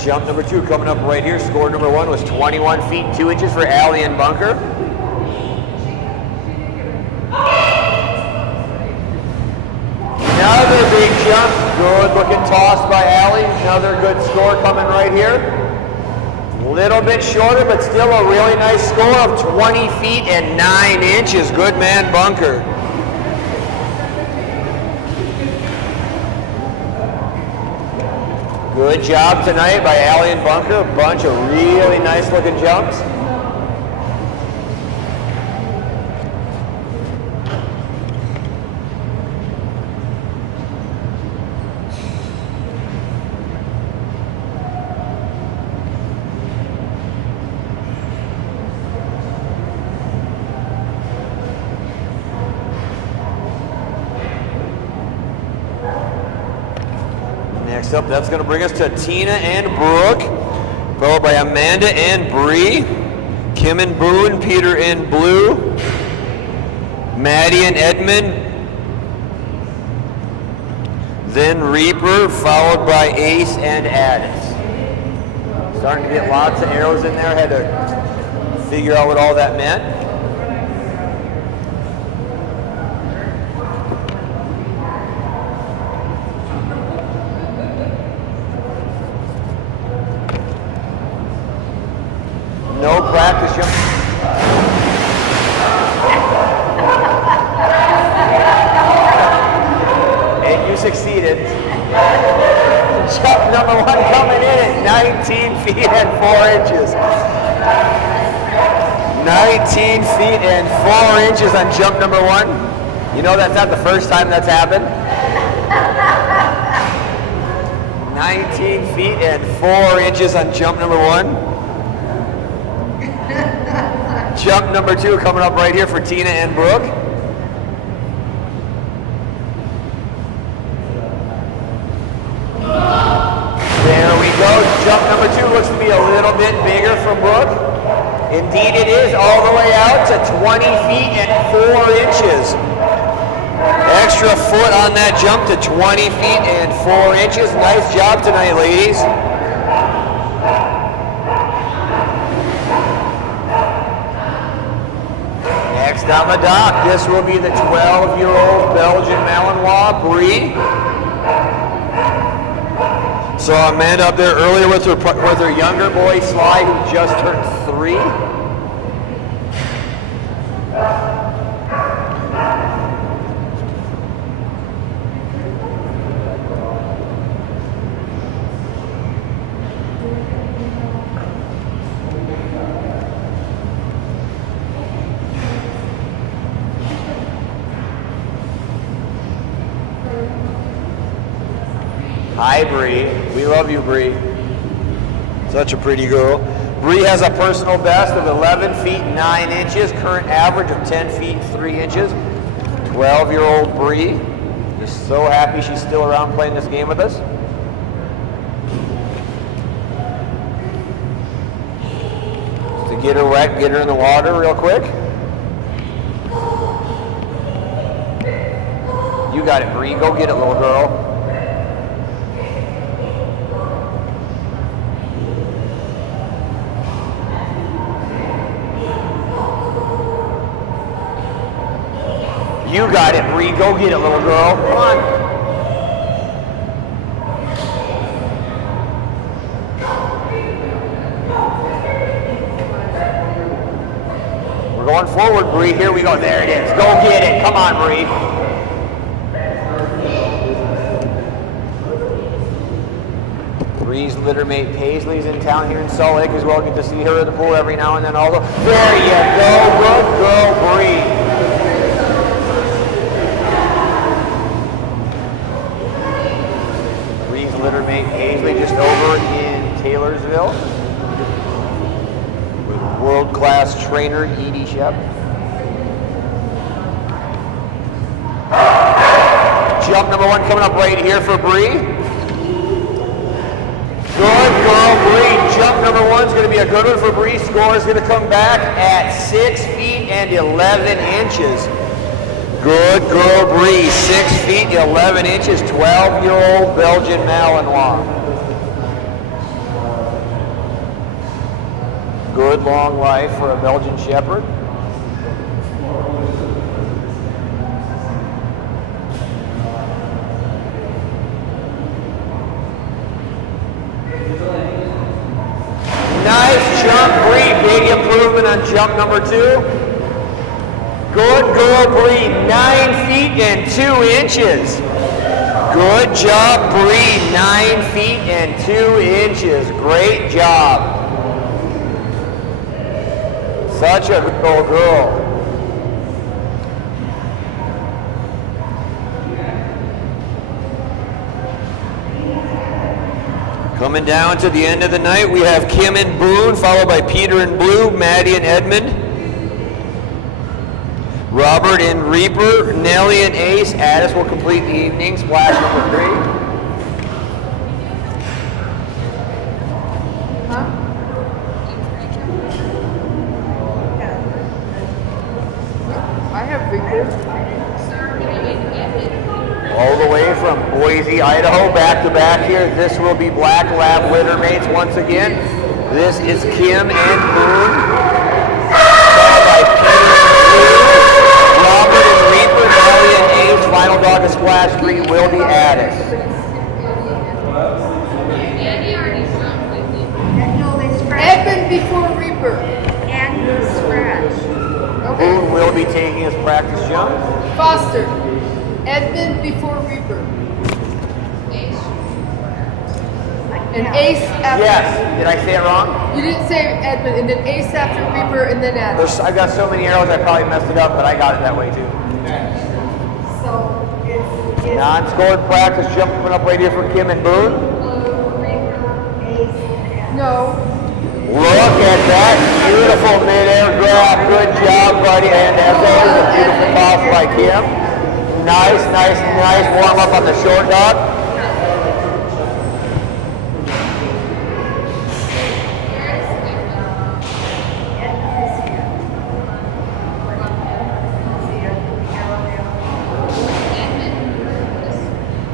Jump number two coming up right here. Score number one was 21 feet, 2 inches for Allie and Bunker. Another big jump. Good looking toss by Allie. Another good score coming right here. A little bit shorter, but still a really nice score of 20 feet and 9 inches. Good man, Bunker. Good job tonight by Allie and Bunker. A bunch of really nice looking jumps. Next up, that's going to bring us to Tina and Brooke, followed by Amanda and Bree, Kim and Boone, Peter and Blue, Maddie and Edmund, then Reaper, followed by Ace and Addis. Starting to get lots of arrows in there. Had to figure out what all that meant. No practice jump. And you succeeded. Jump number one coming in at 19 feet and 4 inches. 19 feet and 4 inches on jump number one. You know that's not the first time that's happened. 19 feet and 4 inches on jump number one. Jump number two coming up right here for Tina and Brooke. There we go. Jump number two looks to be a little bit bigger for Brooke. Indeed it is, all the way out to 20 feet and 4 inches. Extra foot on that jump to 20 feet and 4 inches. Nice job tonight, ladies. Next on the dock, this will be the 12-year-old Belgian Malinois, Bree. Saw Amanda up there earlier with her younger boy, Sly, who just turned 3. Hi, Bree. We love you, Bree. Such a pretty girl. Bree has a personal best of 11 feet 9 inches, current average of 10 feet 3 inches. 12-year-old Bree. Just so happy she's still around playing this game with us. To get her wet, get her in the water real quick. You got it, Bree. Go get it, little girl. You got it, Bree. Go get it, little girl. Come on. We're going forward, Bree. Here we go. There it is. Go get it. Come on, Bree. Bree's littermate Paisley's in town here in Salt Lake as well. Get to see her at the pool every now and then. Also, there you go. Good girl, Bree. Bree's littermate Paisley just over in Taylorsville with world-class trainer Edie Shep. Jump number 1 coming up right here for Bree. Good girl, Bree. Jump number 1 is going to be a good one for Bree. Score is going to come back at 6 feet and 11 inches. Good girl, Bree. 6 feet, 11 inches, 12-year-old Belgian Malinois. Good long life for a Belgian Shepherd. Nice jump, Bree. Big improvement on jump number 2. Good girl, Bree. 9 feet and 2 inches. Good job, Bree. 9 feet and 2 inches. Great job. Such a good old girl. Coming down to the end of the night, we have Kim and Boone, followed by Peter and Blue, Maddie and Edmund, Robert and Reaper, Nelly and Ace. Addis will complete the evening. Splash number 3. I have Reaper. All the way from Boise, Idaho, back to back here. This will be Black Lab littermates once again. This is Kim and Boone, followed by Peter and Blue, Robert and Reaper, Nelly and Ace. Final dog of Splash 3 will be Addis. Edmund before Reaper. And the scratch. Okay. Boone will be taking his practice jump. Foster. Edmund before Reaper. And Ace after. Yes. Did I say it wrong? You didn't say Edmund, and then Ace after Reaper, and then Addis. I've got so many arrows I probably messed it up, but I got it that way too. So it's Non-scored practice jump coming up right here for Kim and Boone. Reaper, Ace, and No. Look at that beautiful mid-air grab. Good job, buddy. And as always, a beautiful toss by Kim. Nice warm up on the short dog.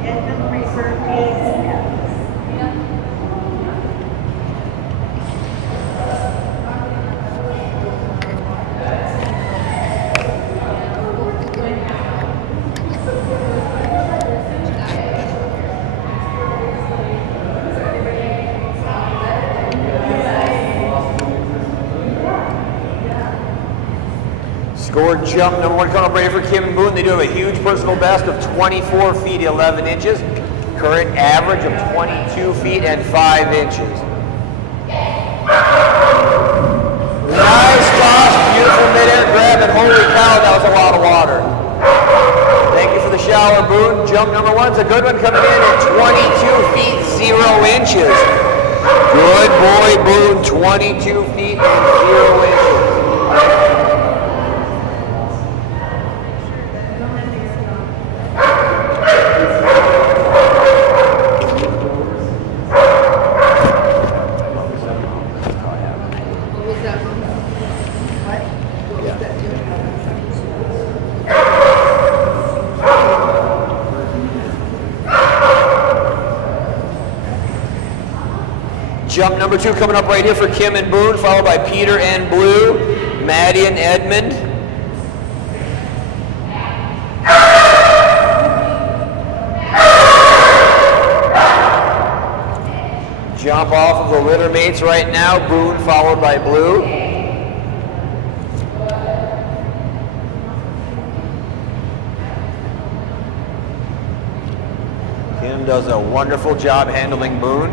Edmund, Reaper, Ace, and Scored jump number 1 coming up right for Kim and Boone. They do have a huge personal best of 24 feet 11 inches. Current average of 22 feet and 5 inches. Nice toss, beautiful midair grab, and holy cow, that was a lot of water. Thank you for the shower, Boone. Jump number 1's a good one coming in at 22 feet 0 inches. Good boy, Boone, 22 feet and 0 inches. What was that? What? What was that doing? Jump number 2 coming up right here for Kim and Boone, followed by Peter and Blue, Maddie and Edmund. Jump off of the litter mates right now, Boone followed by Blue. Kim does a wonderful job handling Boone.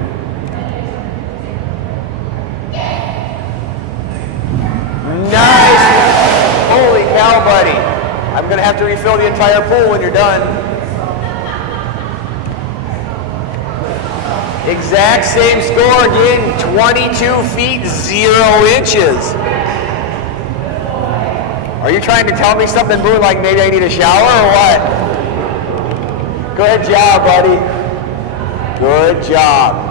Nice! Holy cow, buddy. I'm going to have to refill the entire pool when you're done. Exact same score again, 22 feet, 0 inches. Are you trying to tell me something, Boone, like maybe I need a shower or what? Good job, buddy. Good job.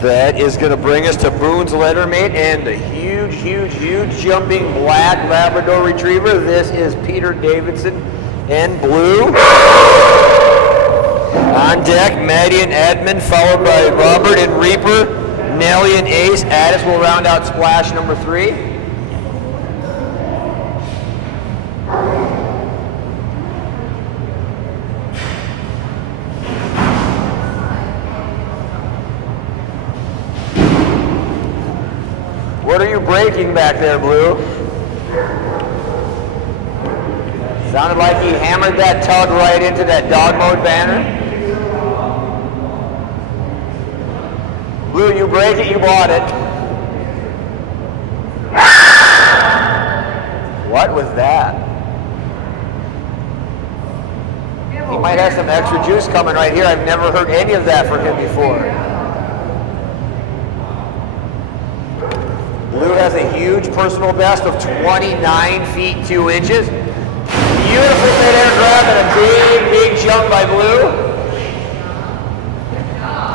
That is going to bring us to Boone's letter mate and the huge, huge, huge jumping black Labrador Retriever. This is Peter Davidson and Blue. On deck, Maddie and Edmund, followed by Robert and Reaper. Nelly and Ace. Addis will round out splash number 3. What are you breaking back there, Blue? Sounded like he hammered that tug right into that Dogmode banner. Blue, you break it, you bought it. What was that? He might have some extra juice coming right here. I've never heard any of that from him before. Blue has a huge personal best of 29 feet 2 inches. Beautiful mid-air grab and a big, big jump by Blue.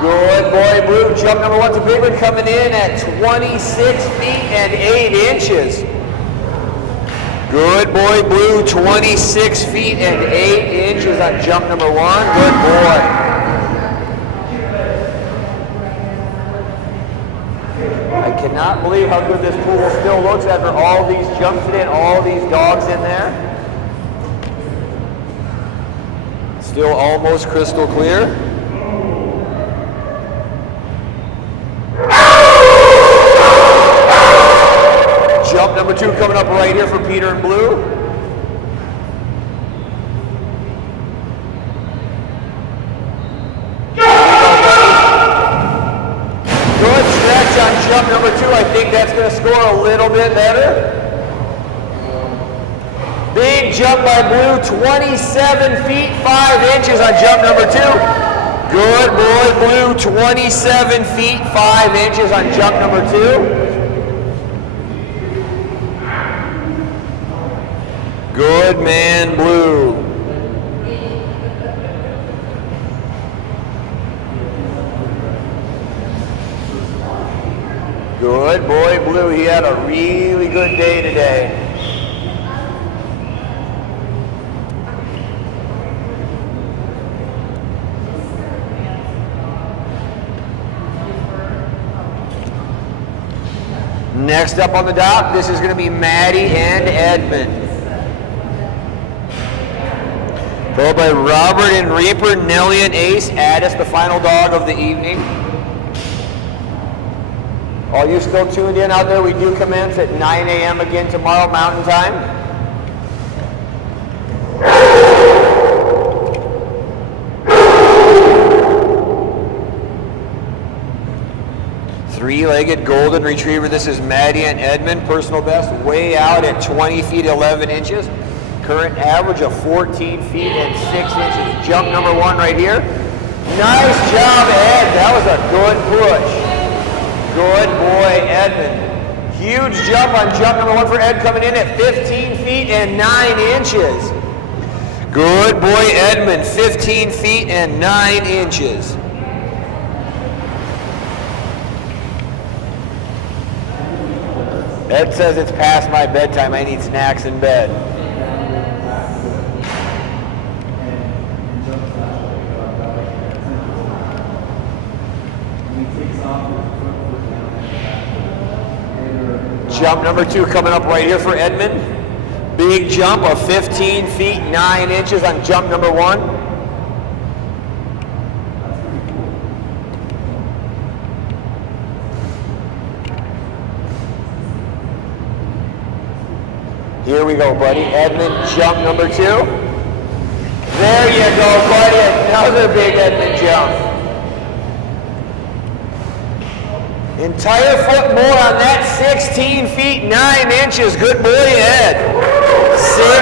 Good boy, Blue. Jump number 1's a big one coming in at 26 feet and 8 inches. Good boy, Blue. 26 feet and 8 inches on jump number 1. Good boy. I cannot believe how good this pool still looks after all these jumps today and all these dogs in there. Still almost crystal clear. Jump number 2 coming up right here for Peter and Blue. Good stretch on jump number 2. I think that's going to score a little bit better. Big jump by Blue, 27 feet 5 inches on jump number 2. Good boy, Blue, 27 feet 5 inches on jump number 2. Good man, Blue. Good boy, Blue. He had a really good day today. Next up on the dock, this is going to be Maddie and Edmund. Followed by Robert and Reaper, Nelly and Ace. Addis, the final dog of the evening. All you still tuned in out there, we do commence at 9 a.m. again tomorrow, Mountain Time. Three-legged golden retriever. This is Maddie and Edmund. Personal best way out at 20 feet 11 inches. Current average of 14 feet and 6 inches. Jump number 1 right here. Nice job, Ed. That was a good push. Good boy, Edmund. Huge jump on jump number 1 for Ed, coming in at 15 feet and 9 inches. Good boy, Edmund. 15 feet and 9 inches. Ed says it's past my bedtime. I need snacks in bed. Jump number 2 coming up right here for Edmund. Big jump of 15 feet 9 inches on jump number 1. Here we go, buddy. Edmund, jump number 2. There you go, buddy. Another big Edmund jump. Entire foot more on that. 16 feet 9 inches. Good boy, Ed. 16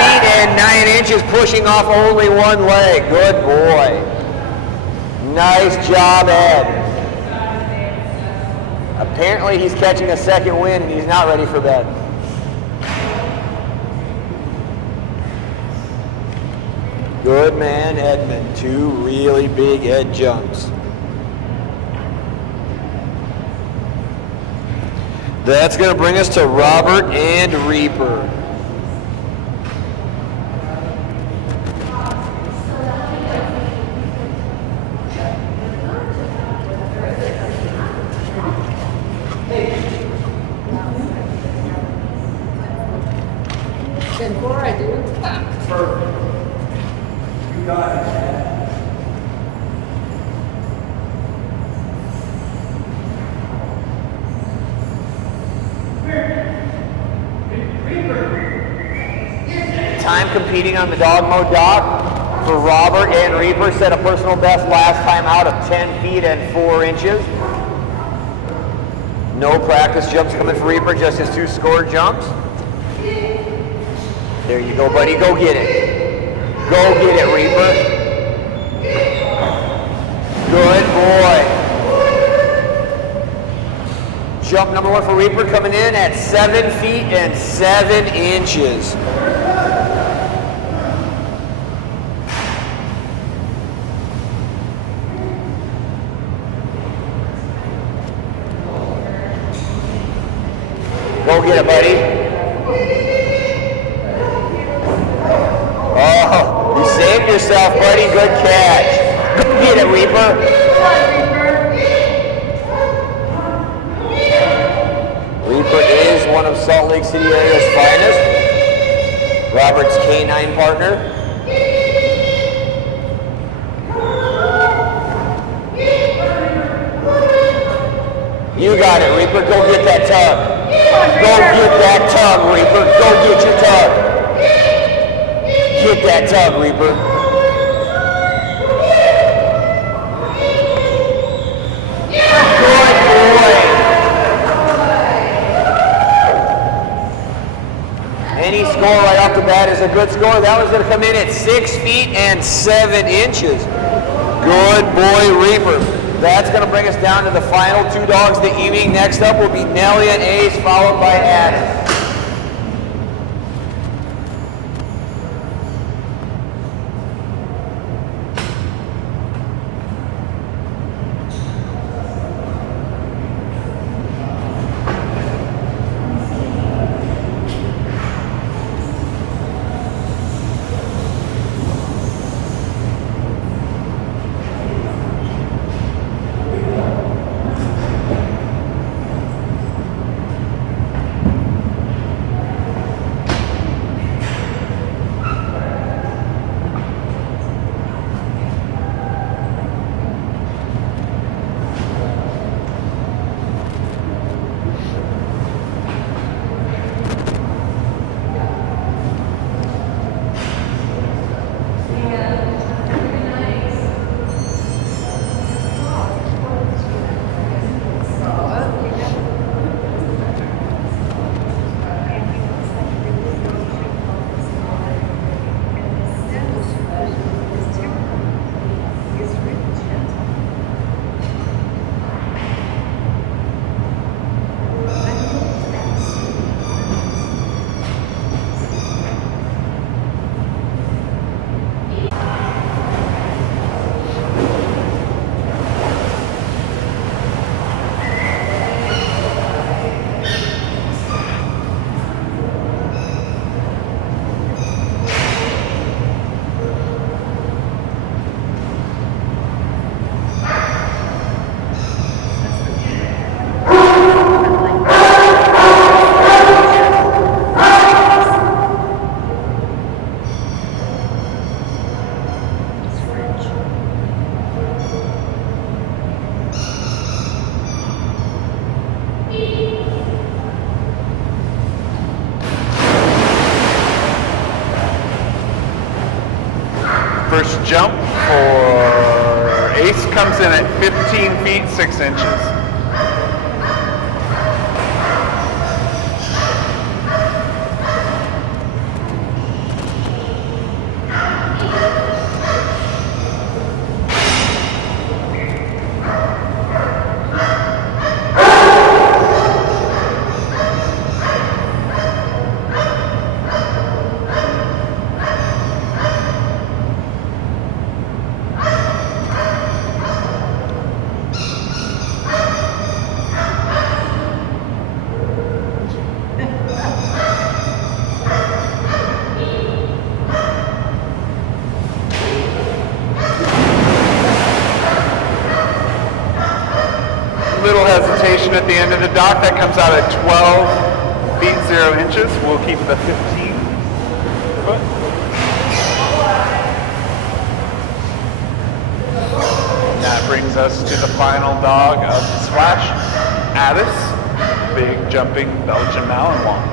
feet and 9 inches, pushing off only one leg. Good boy. Nice job, Ed. Apparently he's catching a second wind and he's not ready for bed. Good man, Edmund. 2 really big Ed jumps. That's going to bring us to Robert and Reaper. Before I do it, Perfect. You got it. Time competing on the Dogmode dock for Robert and Reaper set a personal best last time out of 10 feet and 4 inches. No practice jumps coming for Reaper, just his 2 scored jumps. There you go, buddy. Go get it. Go get it, Reaper. Good boy. Jump number 1 for Reaper coming in at 7 feet and 7 inches. Go get it, buddy. Oh, you saved yourself, buddy. Good catch. Go get it, Reaper. Reaper is one of Salt Lake City area's finest. Robert's canine partner. You got it, Reaper. Go get that tug. Go get that tug, Reaper. Go get your tug. Get that tug, Reaper. Good boy. Any score right off the bat is a good score. That one's going to come in at 6 feet and 7 inches. Good boy, Reaper. That's going to bring us down to the final 2 dogs of the evening. Next up will be Nelly and Ace, followed by Adam. First jump for Ace comes in at 15 feet 6 inches. Little hesitation at the end of the dock. That comes out at 12 feet 0 inches. We'll keep the 15 foot. That brings us to the final dog of the splash, Addis, big jumping Belgian Malinois.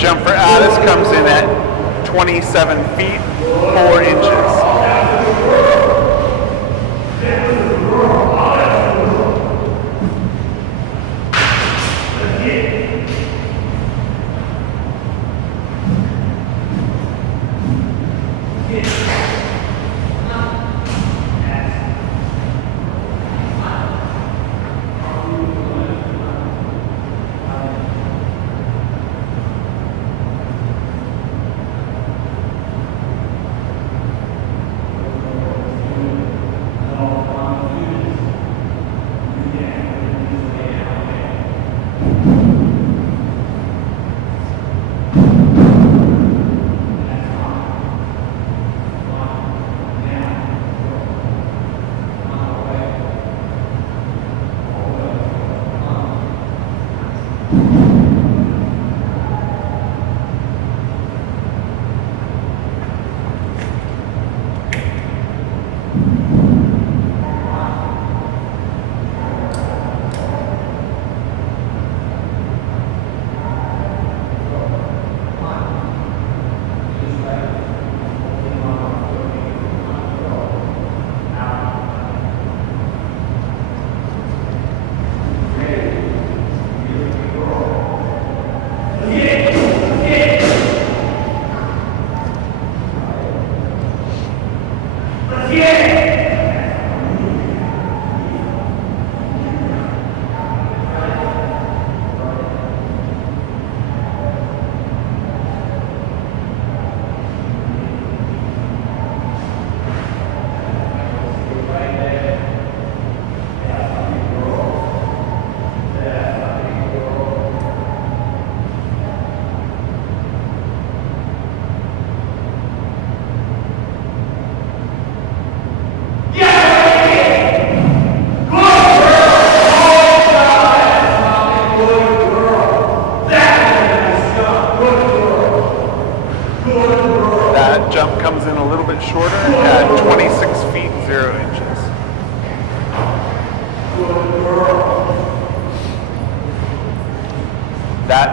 Jump for Addis comes in at 27 feet 4 inches.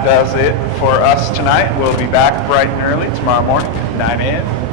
that does it for us tonight. We'll be back bright and early tomorrow morning at 9 a.m.